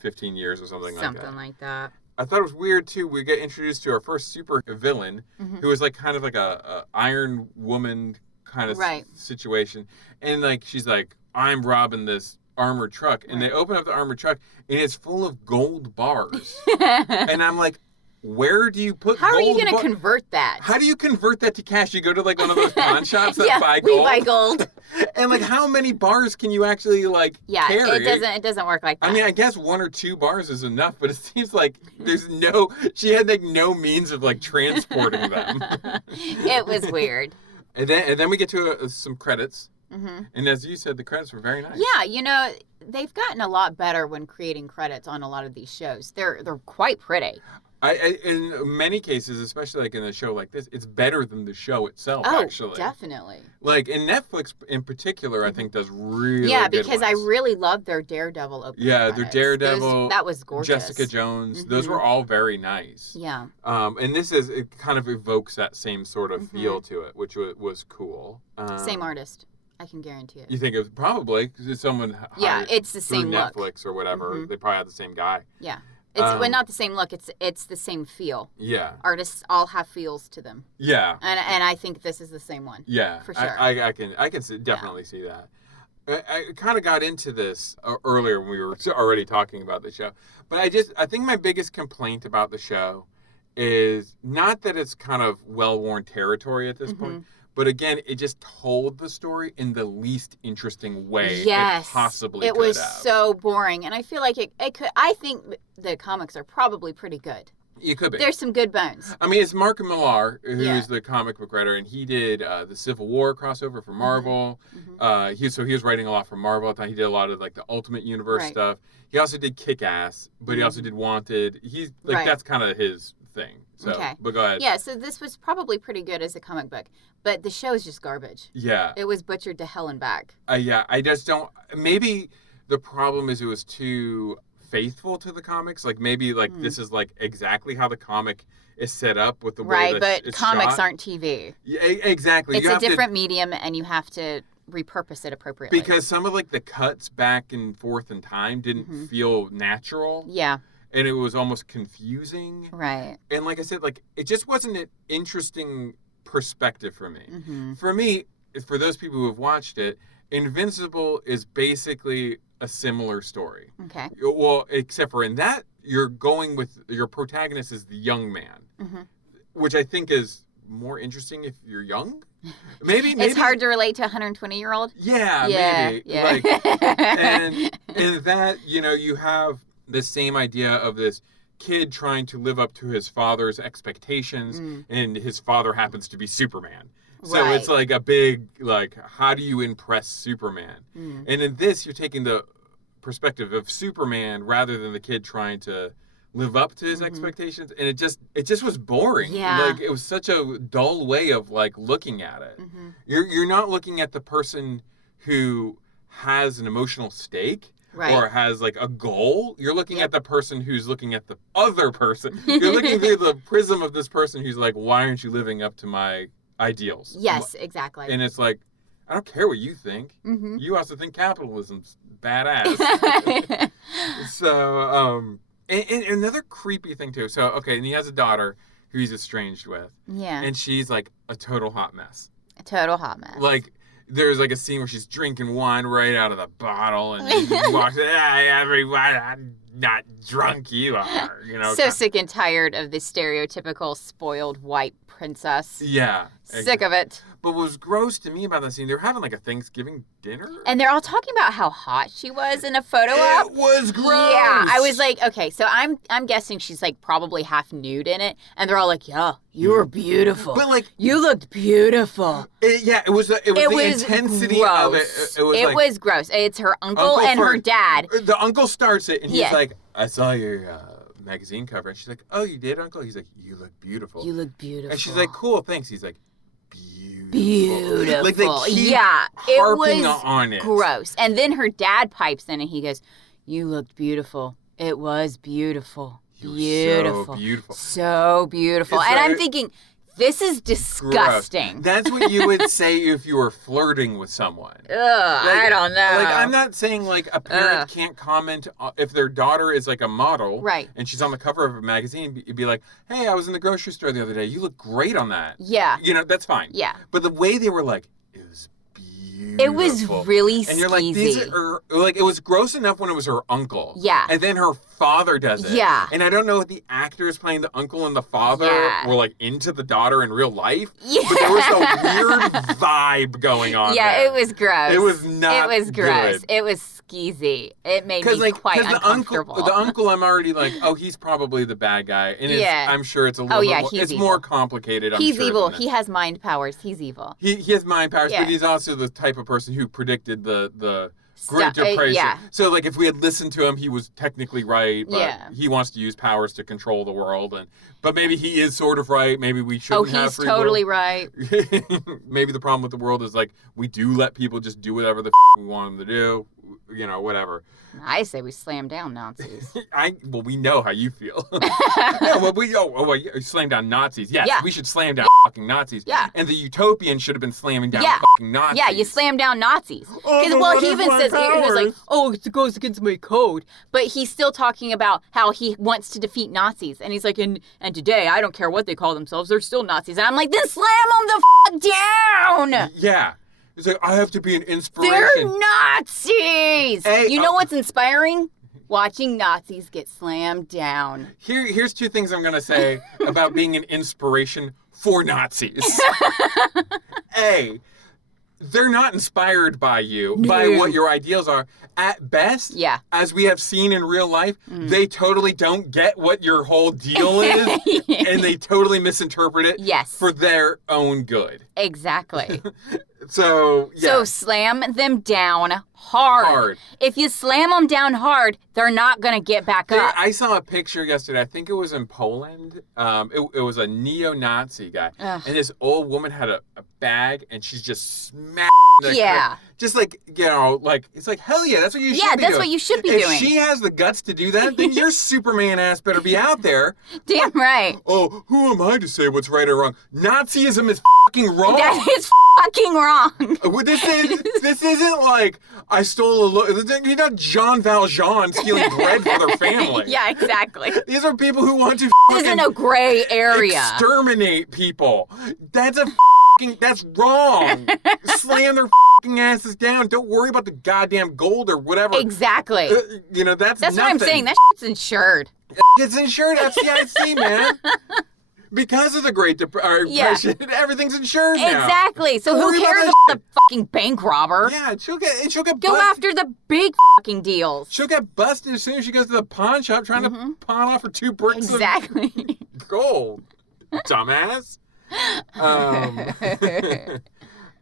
15 years or something like that. Something like that. I thought it was weird, too. We get introduced to our first super villain, who is, like, kind of like a Iron Woman kind of situation. And, like, she's like, I'm robbing this armored truck. And they open up the armored truck, and it's full of gold bars. And I'm like, where do you put How gold? How are you going to convert that? How do you convert that to cash? You go to, like, one of those pawn shops that buy gold? we buy gold. And, like, how many bars can you actually, like, carry? It doesn't work like that. I mean, I guess 1 or 2 bars is enough, but it seems like she had, like, no means of, like, transporting them. It was weird. And then we get to some credits. And as you said, the credits were very nice. Yeah, they've gotten a lot better when creating credits on a lot of these shows. They're quite pretty. In many cases, especially like in a show like this, it's better than the show itself, actually. Oh, definitely. Like, in Netflix in particular, I think does really good Yeah, because ones. I really loved their Daredevil opening credits. Their Daredevil. That was gorgeous. Jessica Jones. Those were all very nice. Yeah. And it kind of evokes that same sort of feel to it, which was cool. Same artist. I can guarantee it. You think it's probably because it's someone hired it's the same look. Netflix or whatever. They probably had the same guy. Yeah. It's not the same look. It's the same feel. Yeah. Artists all have feels to them. Yeah. And I think this is the same one. Yeah. For sure. I can definitely see that. I kind of got into this earlier when we were already talking about the show, but I think my biggest complaint about the show is not that it's kind of well-worn territory at this point. But again, it just told the story in the least interesting way it possibly could have. It was so boring. And I feel like it could. I think the comics are probably pretty good. It could be. There's some good bones. I mean, it's Mark Millar, who's the comic book writer, and he did the Civil War crossover for Marvel. He was writing a lot for Marvel. I thought he did a lot of like the Ultimate Universe stuff. He also did Kick-Ass, but he also did Wanted. He's like that's kind of his thing. So, but go ahead. Yeah, so this was probably pretty good as a comic book, but the show is just garbage. Yeah. It was butchered to hell and back. I just don't. Maybe the problem is it was too faithful to the comics. Like maybe this is like exactly how the comic is set up with the way that but comics shot. Aren't TV. Yeah, exactly. It's a different medium, and you have to repurpose it appropriately. Because some of like the cuts back and forth in time didn't feel natural. Yeah. And it was almost confusing. Right. And like I said, like it just wasn't an interesting perspective for me. For me, for those people who have watched it, Invincible is basically a similar story. Okay. Well, except for in that, you're going with your protagonist is the young man, which I think is more interesting if you're young. Maybe it's hard to relate to a 120-year-old. Yeah, maybe. Yeah. Like, and in that, you have the same idea of this kid trying to live up to his father's expectations, and his father happens to be Superman. So it's like a big, like, how do you impress Superman? And in this, you're taking the perspective of Superman rather than the kid trying to live up to his expectations. And it just was boring. Yeah. Like, it was such a dull way of, like, looking at it. You're not looking at the person who has an emotional stake. Or has like a goal. You're looking at the person who's looking at the other person. You're looking through the prism of this person who's like, why aren't you living up to my ideals? Yes, exactly. And it's like, I don't care what you think. You also think capitalism's badass. So, and another creepy thing too. So, okay, and he has a daughter who he's estranged with. Yeah. And she's like a total hot mess. A total hot mess. Like, there's like a scene where she's drinking wine right out of the bottle, and he walks in, everyone, I'm not drunk, you are, So sick and tired of the stereotypical spoiled white princess. Yeah. Sick of it. But what was gross to me about that scene, they were having like a Thanksgiving dinner. And they're all talking about how hot she was in a photo op. It was gross. Yeah. I was like, okay, so I'm guessing she's like probably half nude in it. And they're all like, yeah, you were beautiful. But like, you looked beautiful. It was the intensity gross. of it. It was gross. It's her uncle and her dad. The uncle starts it, and he's like, I saw your magazine cover. And she's like, oh, you did, Uncle? He's like, you look beautiful. You look beautiful. And she's like, cool, thanks. He's like, beautiful. Like they keep harping on it. Gross. And then her dad pipes in and he goes, you looked beautiful. It was beautiful. Beautiful. So beautiful. So beautiful. And I'm thinking, this is disgusting. Gross. That's what you would say if you were flirting with someone. Ugh, I don't know. Like, I'm not saying, like, a parent can't comment if their daughter is, like, a model. Right. And she's on the cover of a magazine. You'd be like, hey, I was in the grocery store the other day. You look great on that. Yeah. You know, that's fine. Yeah. But the way they were like, it was beautiful. It was really skeezy. And you're like, these are, like, it was gross enough when it was her uncle. Yeah. And then her father does it. Yeah. And I don't know if the actors playing the uncle and the father were, like, into the daughter in real life. Yeah. But there was a weird vibe going on there. It was gross. It was not It was gross. good. It was skeezy. It made me quite uncomfortable. The uncle, I'm already like, oh, he's probably the bad guy. And I'm sure it's a little bit more, it's evil. more complicated, I'm he's sure. Evil. He has mind powers. He's evil. He has mind powers, but he's also the type of person who predicted the Great Depression. So, like, if we had listened to him, he was technically right, but he wants to use powers to control the world. But maybe he is sort of right. Maybe we shouldn't have free will. Oh, he's totally right. Maybe the problem with the world is, like, we do let people just do whatever the we want them to do. You know, whatever. I say we slam down Nazis. Well, we know how you feel. Slam down Nazis. Yes, we should slam down fucking Nazis. Yeah. And the utopian should have been slamming down fucking Nazis. Yeah, you slam down Nazis. Well, he even says, he was like, oh, it goes against my code. But he's still talking about how he wants to defeat Nazis. And he's like, and today, I don't care what they call themselves, they're still Nazis. And I'm like, then slam them the down! Yeah. It's like, I have to be an inspiration. They're Nazis! Hey, you know what's inspiring? Watching Nazis get slammed down. Here's two things I'm going to say about being an inspiration for Nazis. A, they're not inspired by you, by what your ideals are. At best, as we have seen in real life, they totally don't get what your whole deal is, and they totally misinterpret it for their own good. Exactly. So slam them down hard. If you slam them down hard, they're not going to get back up. I saw a picture yesterday. I think it was in Poland. It was a neo-Nazi guy. Ugh. And this old woman had a bag, and she's just smashed. Just like, you know, like, it's like, hell yeah, that's what you should be doing. Yeah, that's what you should be doing. If she has the guts to do that, then your Superman ass better be out there. Damn right. Oh, who am I to say what's right or wrong? Nazism is fucking wrong. That is fucking wrong. This isn't like I stole a look. You're not Jean Valjean stealing bread for their family. Yeah, exactly. These are people who want to This isn't a gray area. Exterminate people. That's wrong. Slam their asses down. Don't worry about the goddamn gold or whatever. Exactly. You know, that's what I'm saying. That shit's insured. It's insured FCIC, man. Because of the Great Depression, everything's insured now. Exactly. So who cares about the fucking bank robber? Yeah, she'll get Go after the big fucking deals. She'll get busted as soon as she goes to the pawn shop trying to pawn off her 2 bricks of gold. Dumbass.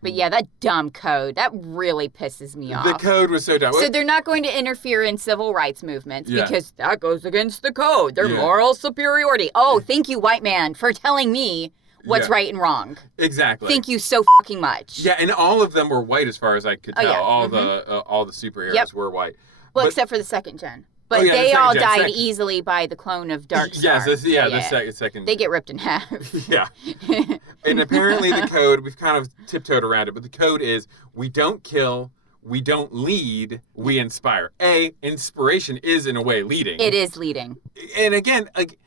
But yeah, that dumb code, that really pisses me off. The code was so dumb. So they're not going to interfere in civil rights movements because that goes against the code. Their moral superiority. Oh, thank you, white man, for telling me what's right and wrong. Exactly. Thank you so fucking much. Yeah, and all of them were white as far as I could tell. All the superheroes were white. Well, except for the second gen. But they all died easily by the clone of Dark Star. The second. They get ripped in half. Yeah. And apparently the code, we've kind of tiptoed around it, but the code is we don't kill, we don't lead, we inspire. Inspiration is in a way leading. It is leading. And again, like,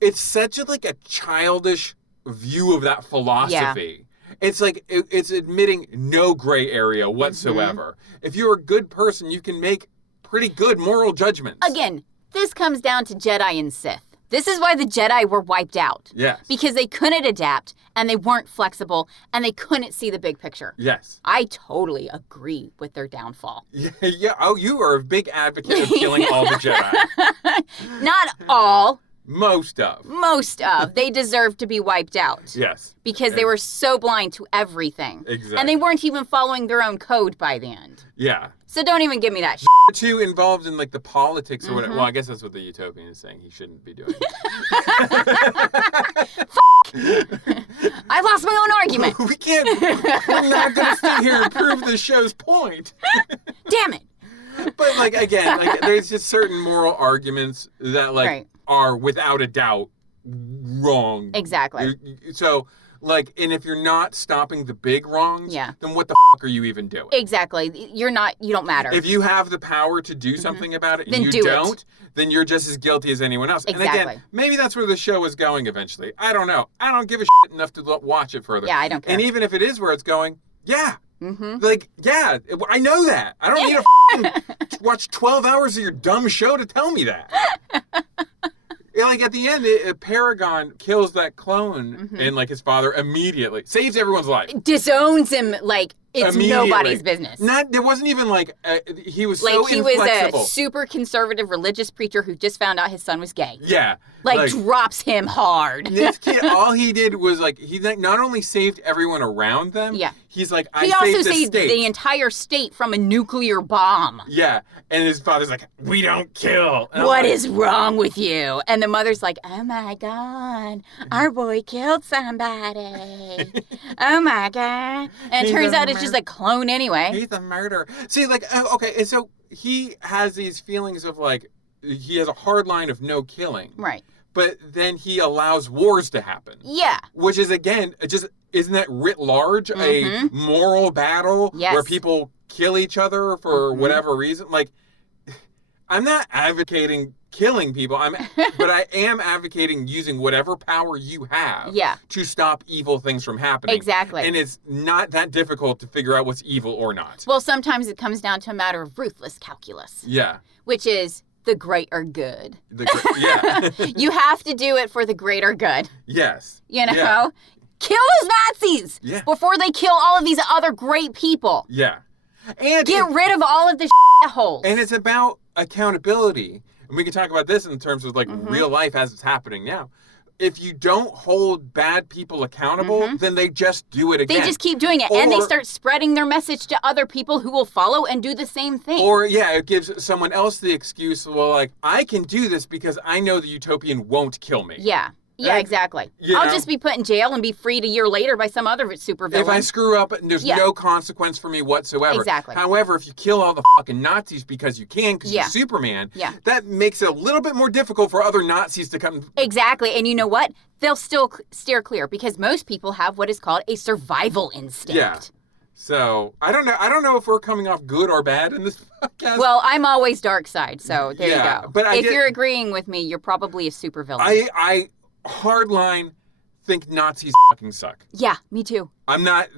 it's such a childish view of that philosophy. Yeah. It's like, it's admitting no gray area whatsoever. If you're a good person, you can make pretty good moral judgments. Again, this comes down to Jedi and Sith. This is why the Jedi were wiped out. Yes. Because they couldn't adapt, and they weren't flexible, and they couldn't see the big picture. Yes. I totally agree with their downfall. Yeah. Oh, you are a big advocate of killing all the Jedi. Not all. Most of. They deserve to be wiped out. Yes. Because they were so blind to everything. Exactly. And they weren't even following their own code by the end. Yeah. So don't even give me that shit. Too involved in the politics or whatever. Well, I guess that's what the utopian is saying he shouldn't be doing. I lost my own argument. We're not going to sit here and prove the show's point. Damn it. But again, there's just certain moral arguments that are without a doubt wrong. Exactly. So, like, and if you're not stopping the big wrongs, then what the fuck are you even doing? Exactly. You don't matter. If you have the power to do something about it and then you don't, then you're just as guilty as anyone else. Exactly. And again, maybe that's where the show is going eventually. I don't know. I don't give a shit enough to watch it further. Yeah, I don't care. And even if it is where it's going, yeah. Mm-hmm. Like, yeah, I know that. I don't need to watch 12 hours of your dumb show to tell me that. Like, at the end, Paragon kills that clone and, like, his father immediately. Saves everyone's life. Disowns him like it's nobody's business. There wasn't even, like, he was like, so he inflexible. was a super conservative religious preacher who just found out his son was gay. Yeah. Like drops him hard. This kid, all he did was, like, he not only saved everyone around them, he's like, he also saved the entire state from a nuclear bomb. Yeah. And his father's like, we don't kill. What is wrong with you? And the mother's like, oh my God, our boy killed somebody. Oh my God. And it turns out it's just a clone anyway. He's a murderer. See, like, okay, and so he has these feelings of, like, he has a hard line of no killing. Right. But then he allows wars to happen. Yeah. Which is, again, just, isn't that writ large a moral battle where people kill each other for whatever reason? Like, I'm not advocating killing people, but I am advocating using whatever power you have to stop evil things from happening. Exactly. And it's not that difficult to figure out what's evil or not. Well, sometimes it comes down to a matter of ruthless calculus. Yeah. Which is the greater good. Yeah. You have to do it for the greater good. Yes. You know? Yeah. Kill those Nazis before they kill all of these other great people. Yeah. And get rid of all of the holes. And it's about accountability. And we can talk about this in terms of, like, real life as it's happening now. If you don't hold bad people accountable, then they just do it again. They just keep doing it. And they start spreading their message to other people who will follow and do the same thing. Or, it gives someone else the excuse, well, like, I can do this because I know the utopian won't kill me. Yeah. Yeah, exactly. I'll just be put in jail and be freed a year later by some other supervillain. If I screw up, there's no consequence for me whatsoever. Exactly. However, if you kill all the fucking Nazis because you can, because you're Superman, that makes it a little bit more difficult for other Nazis to come. Exactly. And you know what? They'll still steer clear because most people have what is called a survival instinct. Yeah. So, I don't know if we're coming off good or bad in this podcast. Well, I'm always dark side, so there you go. But if you're agreeing with me, you're probably a supervillain. I hardline think Nazis fucking suck. Yeah, me too. I'm not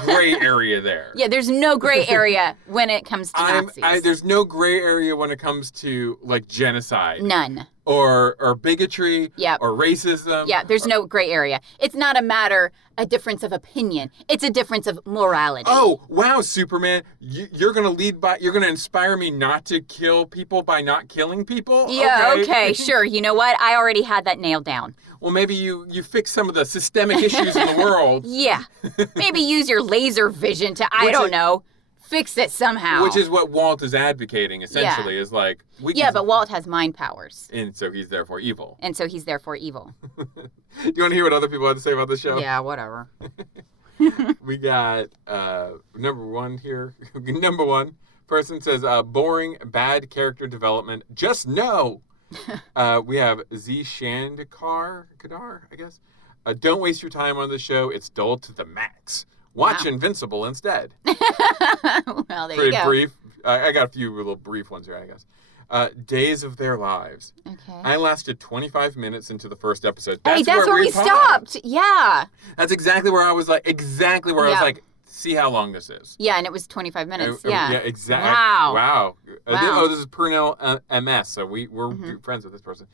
gray area there. Yeah, there's no gray area when it comes to Nazis. There's no gray area when it comes to, like, genocide. None. Or bigotry. Or racism. Yeah, there's no gray area. It's not a difference of opinion. It's a difference of morality. Oh, wow, Superman. You're going to inspire me not to kill people by not killing people? Yeah, okay, sure. You know what? I already had that nailed down. Well, maybe you fix some of the systemic issues in the world. Yeah. Maybe use your laser vision to, I don't know, fix it somehow. Which is what Walt is advocating, essentially, is like... but Walt has mind powers. And so he's therefore evil. Do you want to hear what other people had to say about the show? Yeah, whatever. We got number one here. Number one person says, boring, bad character development. Just no. We have Z Kadar, I guess. Don't waste your time on the show. It's dull to the max. Watch Invincible instead. Well, there you go. Brief. I got a few little brief ones here, I guess. Days of Their Lives. Okay. I lasted 25 minutes into the first episode. That's where we stopped. Yeah. That's exactly where I was like, I was like, see how long this is. Yeah, and it was 25 minutes. Yeah, exactly. Wow. Wow. This is Purnell MS, so we're friends with this person.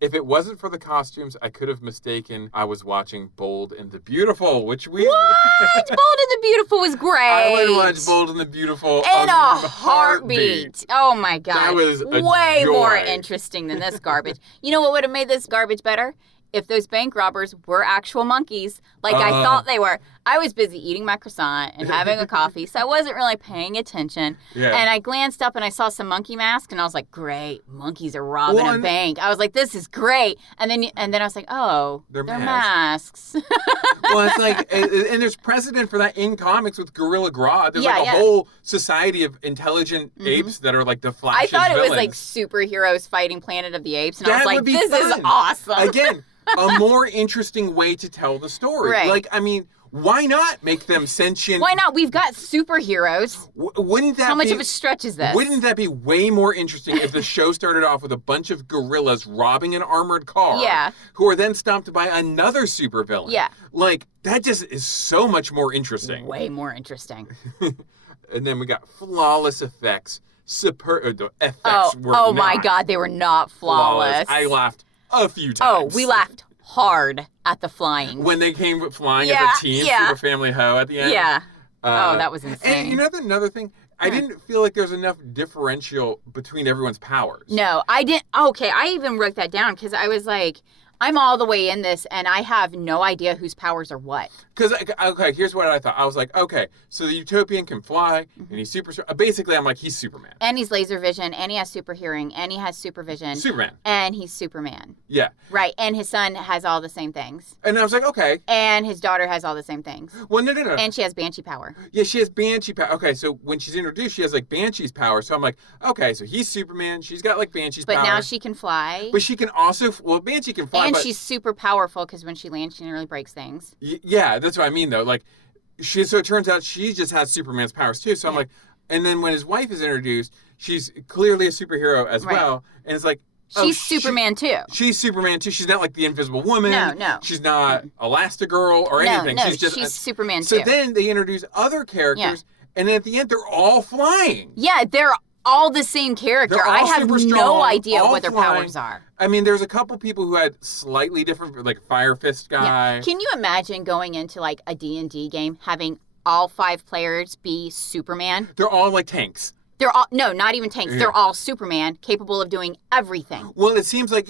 If it wasn't for the costumes, I could have mistaken I was watching Bold and the Beautiful, which we... What? Bold and the Beautiful was great. I would watch Bold and the Beautiful in a heartbeat. Oh, my God. That was way more interesting than this garbage. You know what would have made this garbage better? If those bank robbers were actual monkeys, like I thought they were. I was busy eating my croissant and having a coffee, so I wasn't really paying attention. Yeah. And I glanced up and I saw some monkey masks, and I was like, great, monkeys are robbing a bank. I was like, this is great. And then I was like, oh, they're masks. Well, it's like, and there's precedent for that in comics with Gorilla Grodd. There's like a whole society of intelligent apes that are like the Flash's I thought it villains. was like superheroes fighting Planet of the Apes, and I was like, this is awesome. Again, a more interesting way to tell the story. Right. Like, I mean, why not make them sentient? Why not? We've got superheroes. Wouldn't that How much of a stretch is this? Wouldn't that be way more interesting if the show started off with a bunch of gorillas robbing an armored car? Yeah. Who are then stopped by another supervillain? Yeah. Like, that just is so much more interesting. Way more interesting. And then we got flawless effects. The effects were Oh my God, they were not flawless. I laughed a few times. Oh, we laughed hard at the flying. When they came flying as a team, Super Family Ho at the end. Yeah. That was insane. And you know another thing? I didn't feel like there's enough differential between everyone's powers. No, I didn't. Okay, I even wrote that down because I was like, I'm all the way in this, and I have no idea whose powers are what. Because, okay, here's what I thought. I was like, okay, so the Utopian can fly, and he's super strong. Basically, I'm like, he's Superman. And he's laser vision, and he has super hearing, and he has supervision. Superman. And he's Superman. Yeah. Right, and his son has all the same things. And I was like, okay. And his daughter has all the same things. Well, no. And she has Banshee power. Yeah, she has Banshee power. Okay, so when she's introduced, she has, like, Banshee's power. So I'm like, okay, so he's Superman. She's got, like, Banshee's power. But now she can fly. But she can also, Banshee can fly. And she's super powerful because when she lands, she nearly breaks things. Yeah, that's what I mean, though. Like, so it turns out she just has Superman's powers, too. So I'm like, and then when his wife is introduced, she's clearly a superhero as well. And it's like, she's Superman, too. She's Superman, too. She's not like the Invisible Woman. No. She's not Elastigirl or anything. No, she's Superman, too. So then they introduce other characters, and then at the end, they're all flying. Yeah, they're all the same character. I have no idea what their powers are. I mean, there's a couple people who had slightly different, like Fire Fist guy. Yeah. Can you imagine going into like a D&D game having all 5 players be Superman? They're all like tanks. They're all not even tanks. Yeah. They're all Superman, capable of doing everything. Well, it seems like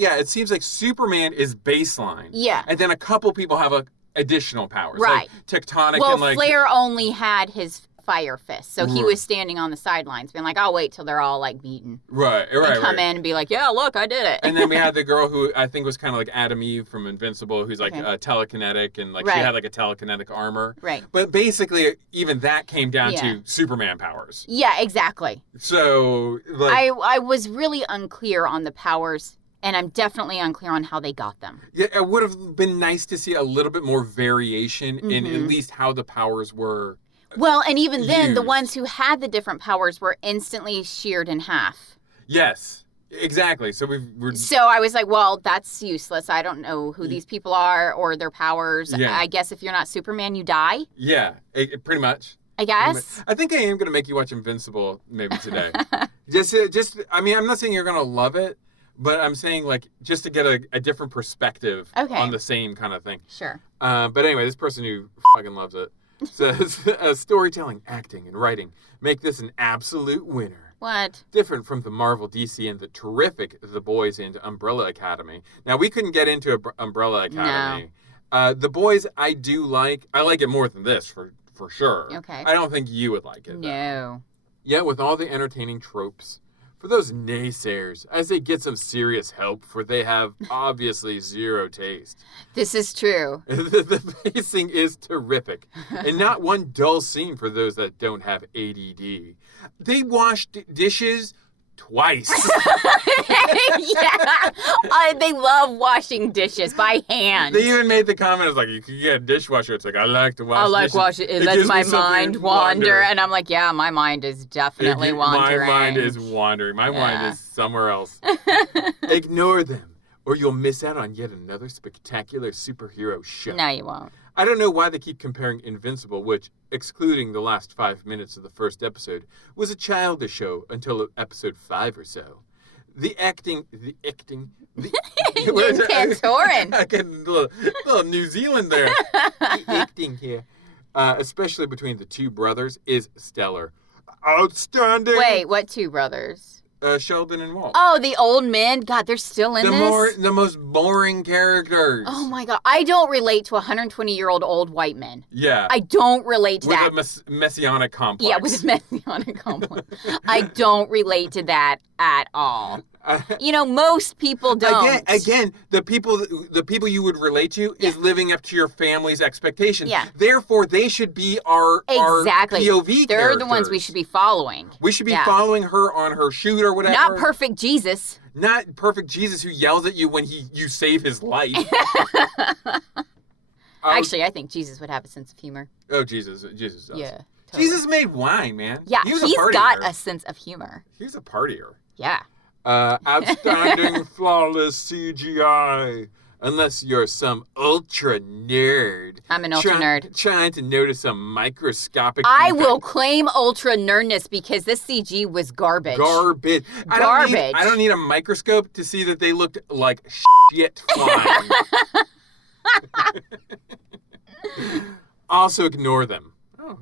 Superman is baseline. Yeah. And then a couple people have additional powers. Right. Like Tectonic well, and like Flair only had his Fire Fist, so he was standing on the sidelines being like, I'll wait till they're all like beaten. Right. And come in and be like, yeah, look, I did it. And then we had the girl who I think was kind of like Adam Eve from Invincible, who's like telekinetic, and like she had like a telekinetic armor. Right. But basically, even that came down to Superman powers. Yeah, exactly. So like, I was really unclear on the powers. And I'm definitely unclear on how they got them. Yeah, it would have been nice to see a little bit more variation in at least how the powers were. Well, and even then, the ones who had the different powers were instantly sheared in half. Yes, exactly. So So I was like, well, that's useless. I don't know who these people are or their powers. Yeah. I guess if you're not Superman, you die? Yeah, pretty much. I guess. I think I am going to make you watch Invincible maybe today. I mean, I'm not saying you're going to love it, but I'm saying, like, just to get a different perspective on the same kind of thing. Sure. But anyway, this person who fucking loves it says, storytelling, acting, and writing make this an absolute winner. What? Different from the Marvel, DC, and the terrific The Boys and Umbrella Academy. Now, we couldn't get into Umbrella Academy. No. The Boys, I do like. I like it more than this, for sure. Okay. I don't think you would like it. No. Though. Yet, with all the entertaining tropes, for those naysayers, I say get some serious help, for they have obviously zero taste. This is true. The pacing is terrific, and not one dull scene for those that don't have ADD. They washed dishes twice. Yeah. They love washing dishes by hand. They even made the comment, it's like, you can get a dishwasher. It's like, I like to wash dishes. I like washing. It lets my mind wander. And I'm like, yeah, my mind is definitely wandering. My mind is wandering. My mind is somewhere else. Ignore them, or you'll miss out on yet another spectacular superhero show. No, you won't. I don't know why they keep comparing Invincible, which, excluding the last 5 minutes of the first episode, was a childish show until episode 5 or so. The acting. You're Cantorin. I get a little New Zealand there. The acting here, especially between the two brothers, is stellar. Outstanding. Wait, what two brothers? Sheldon and Walt. Oh, the old men? God, they're still in this? The most boring characters. Oh, my God. I don't relate to 120-year-old old white men. Yeah. I don't relate to that. With a messianic complex. Yeah, with a messianic complex. I don't relate to that at all. Most people don't. Again, the people you would relate to is living up to your family's expectations. Yeah. Therefore, they should be our POV characters. They're the ones we should be following. We should be following her on her shoot or whatever. Not perfect Jesus. Not perfect Jesus who yells at you when you save his life. Actually, I think Jesus would have a sense of humor. Oh, Jesus does. Yeah. Totally. Jesus made wine, man. Yeah, he's got a sense of humor. He's a partier. Yeah. Outstanding, flawless CGI. Unless you're some ultra nerd. I'm an ultra nerd. Trying to notice some microscopic I will claim ultra nerdness because this CG was garbage. Garbage. I don't need a microscope to see that they looked like shit flying. Also ignore them. Oh,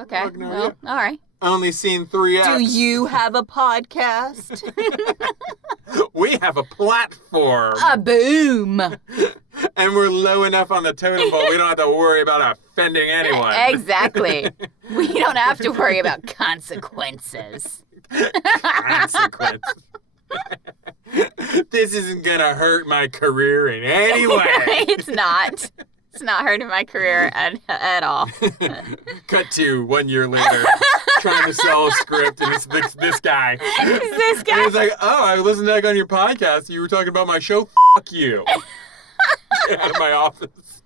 okay. Well, all right. Only seen 3 Do you have a podcast? We have a platform. A boom. And we're low enough on the totem pole, we don't have to worry about offending anyone. Exactly. We don't have to worry about consequences. Consequences. This isn't going to hurt my career in any way. It's not. It's not hurting my career at all. Cut to 1 year later, trying to sell a script, and it's this guy. It's this guy. And he's like, oh, I listened to that on your podcast. You were talking about my show. Fuck you. Get out of my office.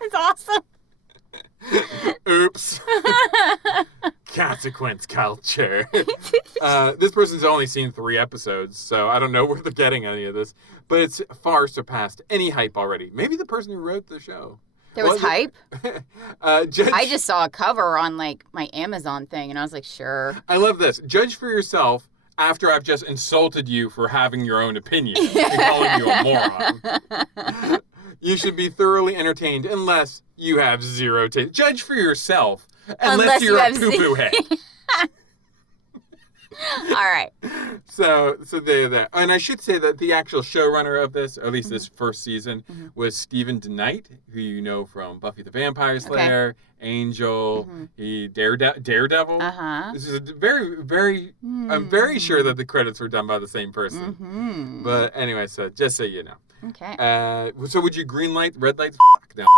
It's awesome. Oops. Consequence culture. This person's only seen 3 episodes, so I don't know where they're getting any of this. But it's far surpassed any hype already. Maybe the person who wrote the show. There was hype? I just saw a cover on, my Amazon thing, and I was like, sure. I love this. Judge for yourself after I've just insulted you for having your own opinion and calling you a moron. You should be thoroughly entertained unless you have zero taste. Judge for yourself unless you're a poo-poo head. All right. So there. And I should say that the actual showrunner of this, or at least this first season, was Stephen DeKnight, who you know from Buffy the Vampire Slayer, Angel, Daredevil. This is a very, very, I'm very sure that the credits were done by the same person. But anyway, so just so you know. Okay. So would you green light, red light?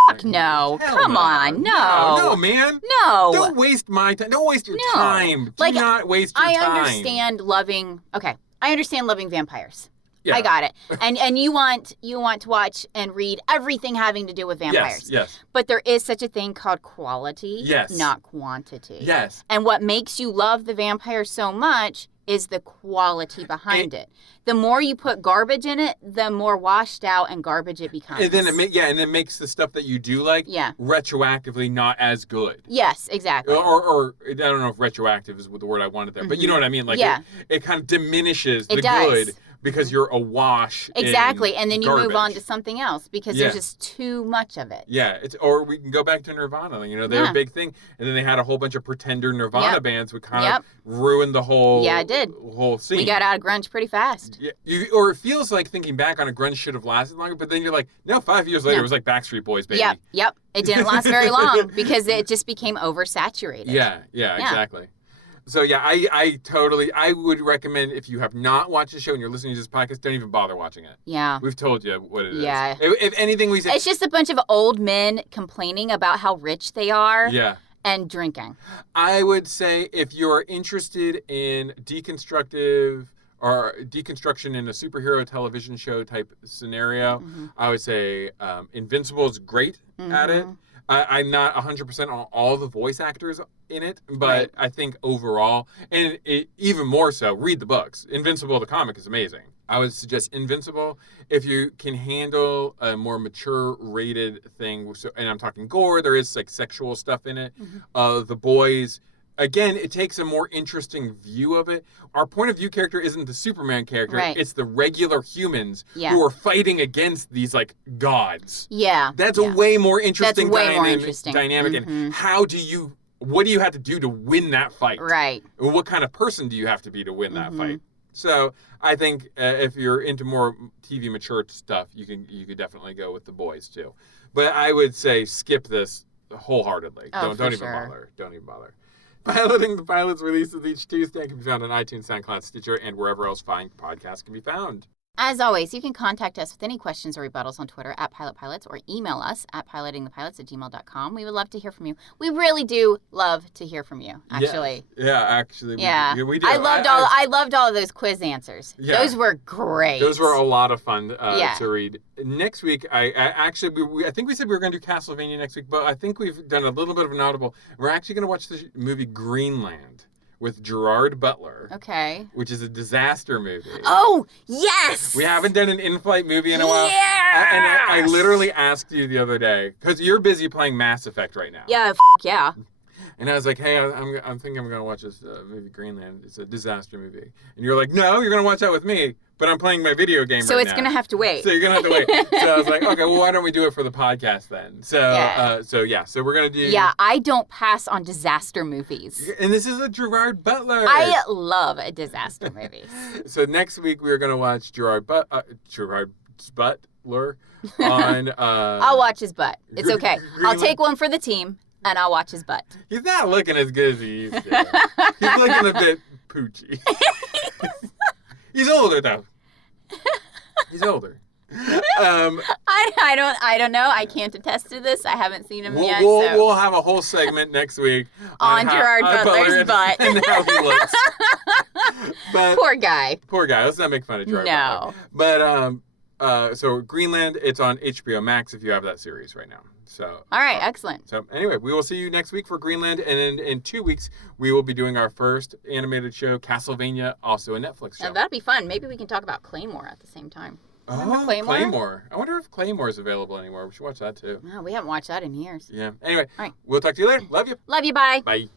Fuck no. Come on. No. No, man. No. Don't waste my time. Don't waste your time. Do not waste your time. I understand loving vampires. Yeah. I got it. And you want to watch and read everything having to do with vampires. Yes. But there is such a thing called quality, yes, not quantity. Yes. And what makes you love the vampire so much is the quality behind it. The more you put garbage in it, the more washed out and garbage it becomes. And then it makes the stuff that you do like retroactively not as good. Yes, exactly. Or I don't know if retroactive is the word I wanted there, but you know what I mean? Like it kind of diminishes the good because you're awash. Exactly. And then you garbage. move on to something else because there's just too much of it. Yeah. Or we can go back to Nirvana. You know, they're a big thing. And then they had a whole bunch of pretender Nirvana bands which kind of ruined the whole whole scene. We got out of grunge pretty fast. Yeah. Or it feels like thinking back on a grunge should have lasted longer, but then you're like, no, 5 years later it was like Backstreet Boys, baby. Yep. It didn't last very long because it just became oversaturated. Yeah, exactly. So yeah, I would recommend if you have not watched the show and you're listening to this podcast, don't even bother watching it. Yeah. We've told you what it is. Yeah. If anything we say. It's just a bunch of old men complaining about how rich they are. Yeah. And drinking. I would say if you're interested in deconstruction in a superhero television show type scenario, I would say Invincible is great at it. I'm not 100% on all the voice actors in it, but I think overall, and even more so, read the books. Invincible, the comic, is amazing. I would suggest Invincible if you can handle a more mature rated thing. So, and I'm talking gore. There is like sexual stuff in it. The Boys. Again, it takes a more interesting view of it. Our point of view character isn't the Superman character. Right. It's the regular humans who are fighting against these, like, gods. Yeah. That's a way more interesting dynamic. And what do you have to do to win that fight? Right. What kind of person do you have to be to win that fight? So I think if you're into more TV mature stuff, you could definitely go with The Boys too. But I would say skip this wholeheartedly. Don't even bother. Don't even bother. Piloting the Pilots releases each Tuesday and can be found on iTunes, SoundCloud, Stitcher, and wherever else fine podcasts can be found. As always, you can contact us with any questions or rebuttals on Twitter @PilotPilots or email us at pilotingthepilots@gmail.com. We would love to hear from you. We really do love to hear from you, actually. Yeah, actually. We do. I loved all of those quiz answers. Yeah. Those were great. Those were a lot of fun to read. Next week, I think we said we were going to do Castlevania next week, but I think we've done a little bit of an audible. We're actually going to watch the movie Greenland with Gerard Butler. Okay. Which is a disaster movie. Oh, yes! We haven't done an in-flight movie in a while. Yes! And I literally asked you the other day, because you're busy playing Mass Effect right now. Yeah, yeah. And I was like, hey, I'm thinking I'm going to watch this movie Greenland. It's a disaster movie. And you're like, no, you're going to watch that with me. But I'm playing my video game right now. So it's going to have to wait. So you're going to have to wait. So I was like, okay, well, why don't we do it for the podcast then? So, so we're going to do... Yeah, I don't pass on disaster movies. And this is a Gerard Butler. I love disaster movies. So next week, we're going to watch Gerard Butler on... I'll watch his butt. It's okay. I'll take one for the team, and I'll watch his butt. He's not looking as good as he used to. He's looking a bit poochy. He's older though. He's older. I don't know. I can't attest to this. I haven't seen him yet. We'll have a whole segment next week on Gerard Butler's butt and how he looks. But, poor guy. Poor guy. Let's not make fun of Gerard Butler. But so Greenland, it's on HBO Max if you have that series right now. So all right, excellent. So anyway, we will see you next week for Greenland, and in 2 weeks we will be doing our first animated show, Castlevania, also a Netflix show. Now, that'd be fun. Maybe we can talk about Claymore at the same time. Remember Claymore? I wonder if Claymore is available anymore. We should watch that too. No, we haven't watched that in years. Yeah. Anyway, all right. We'll talk to you later. Love you. Love you. Bye. Bye.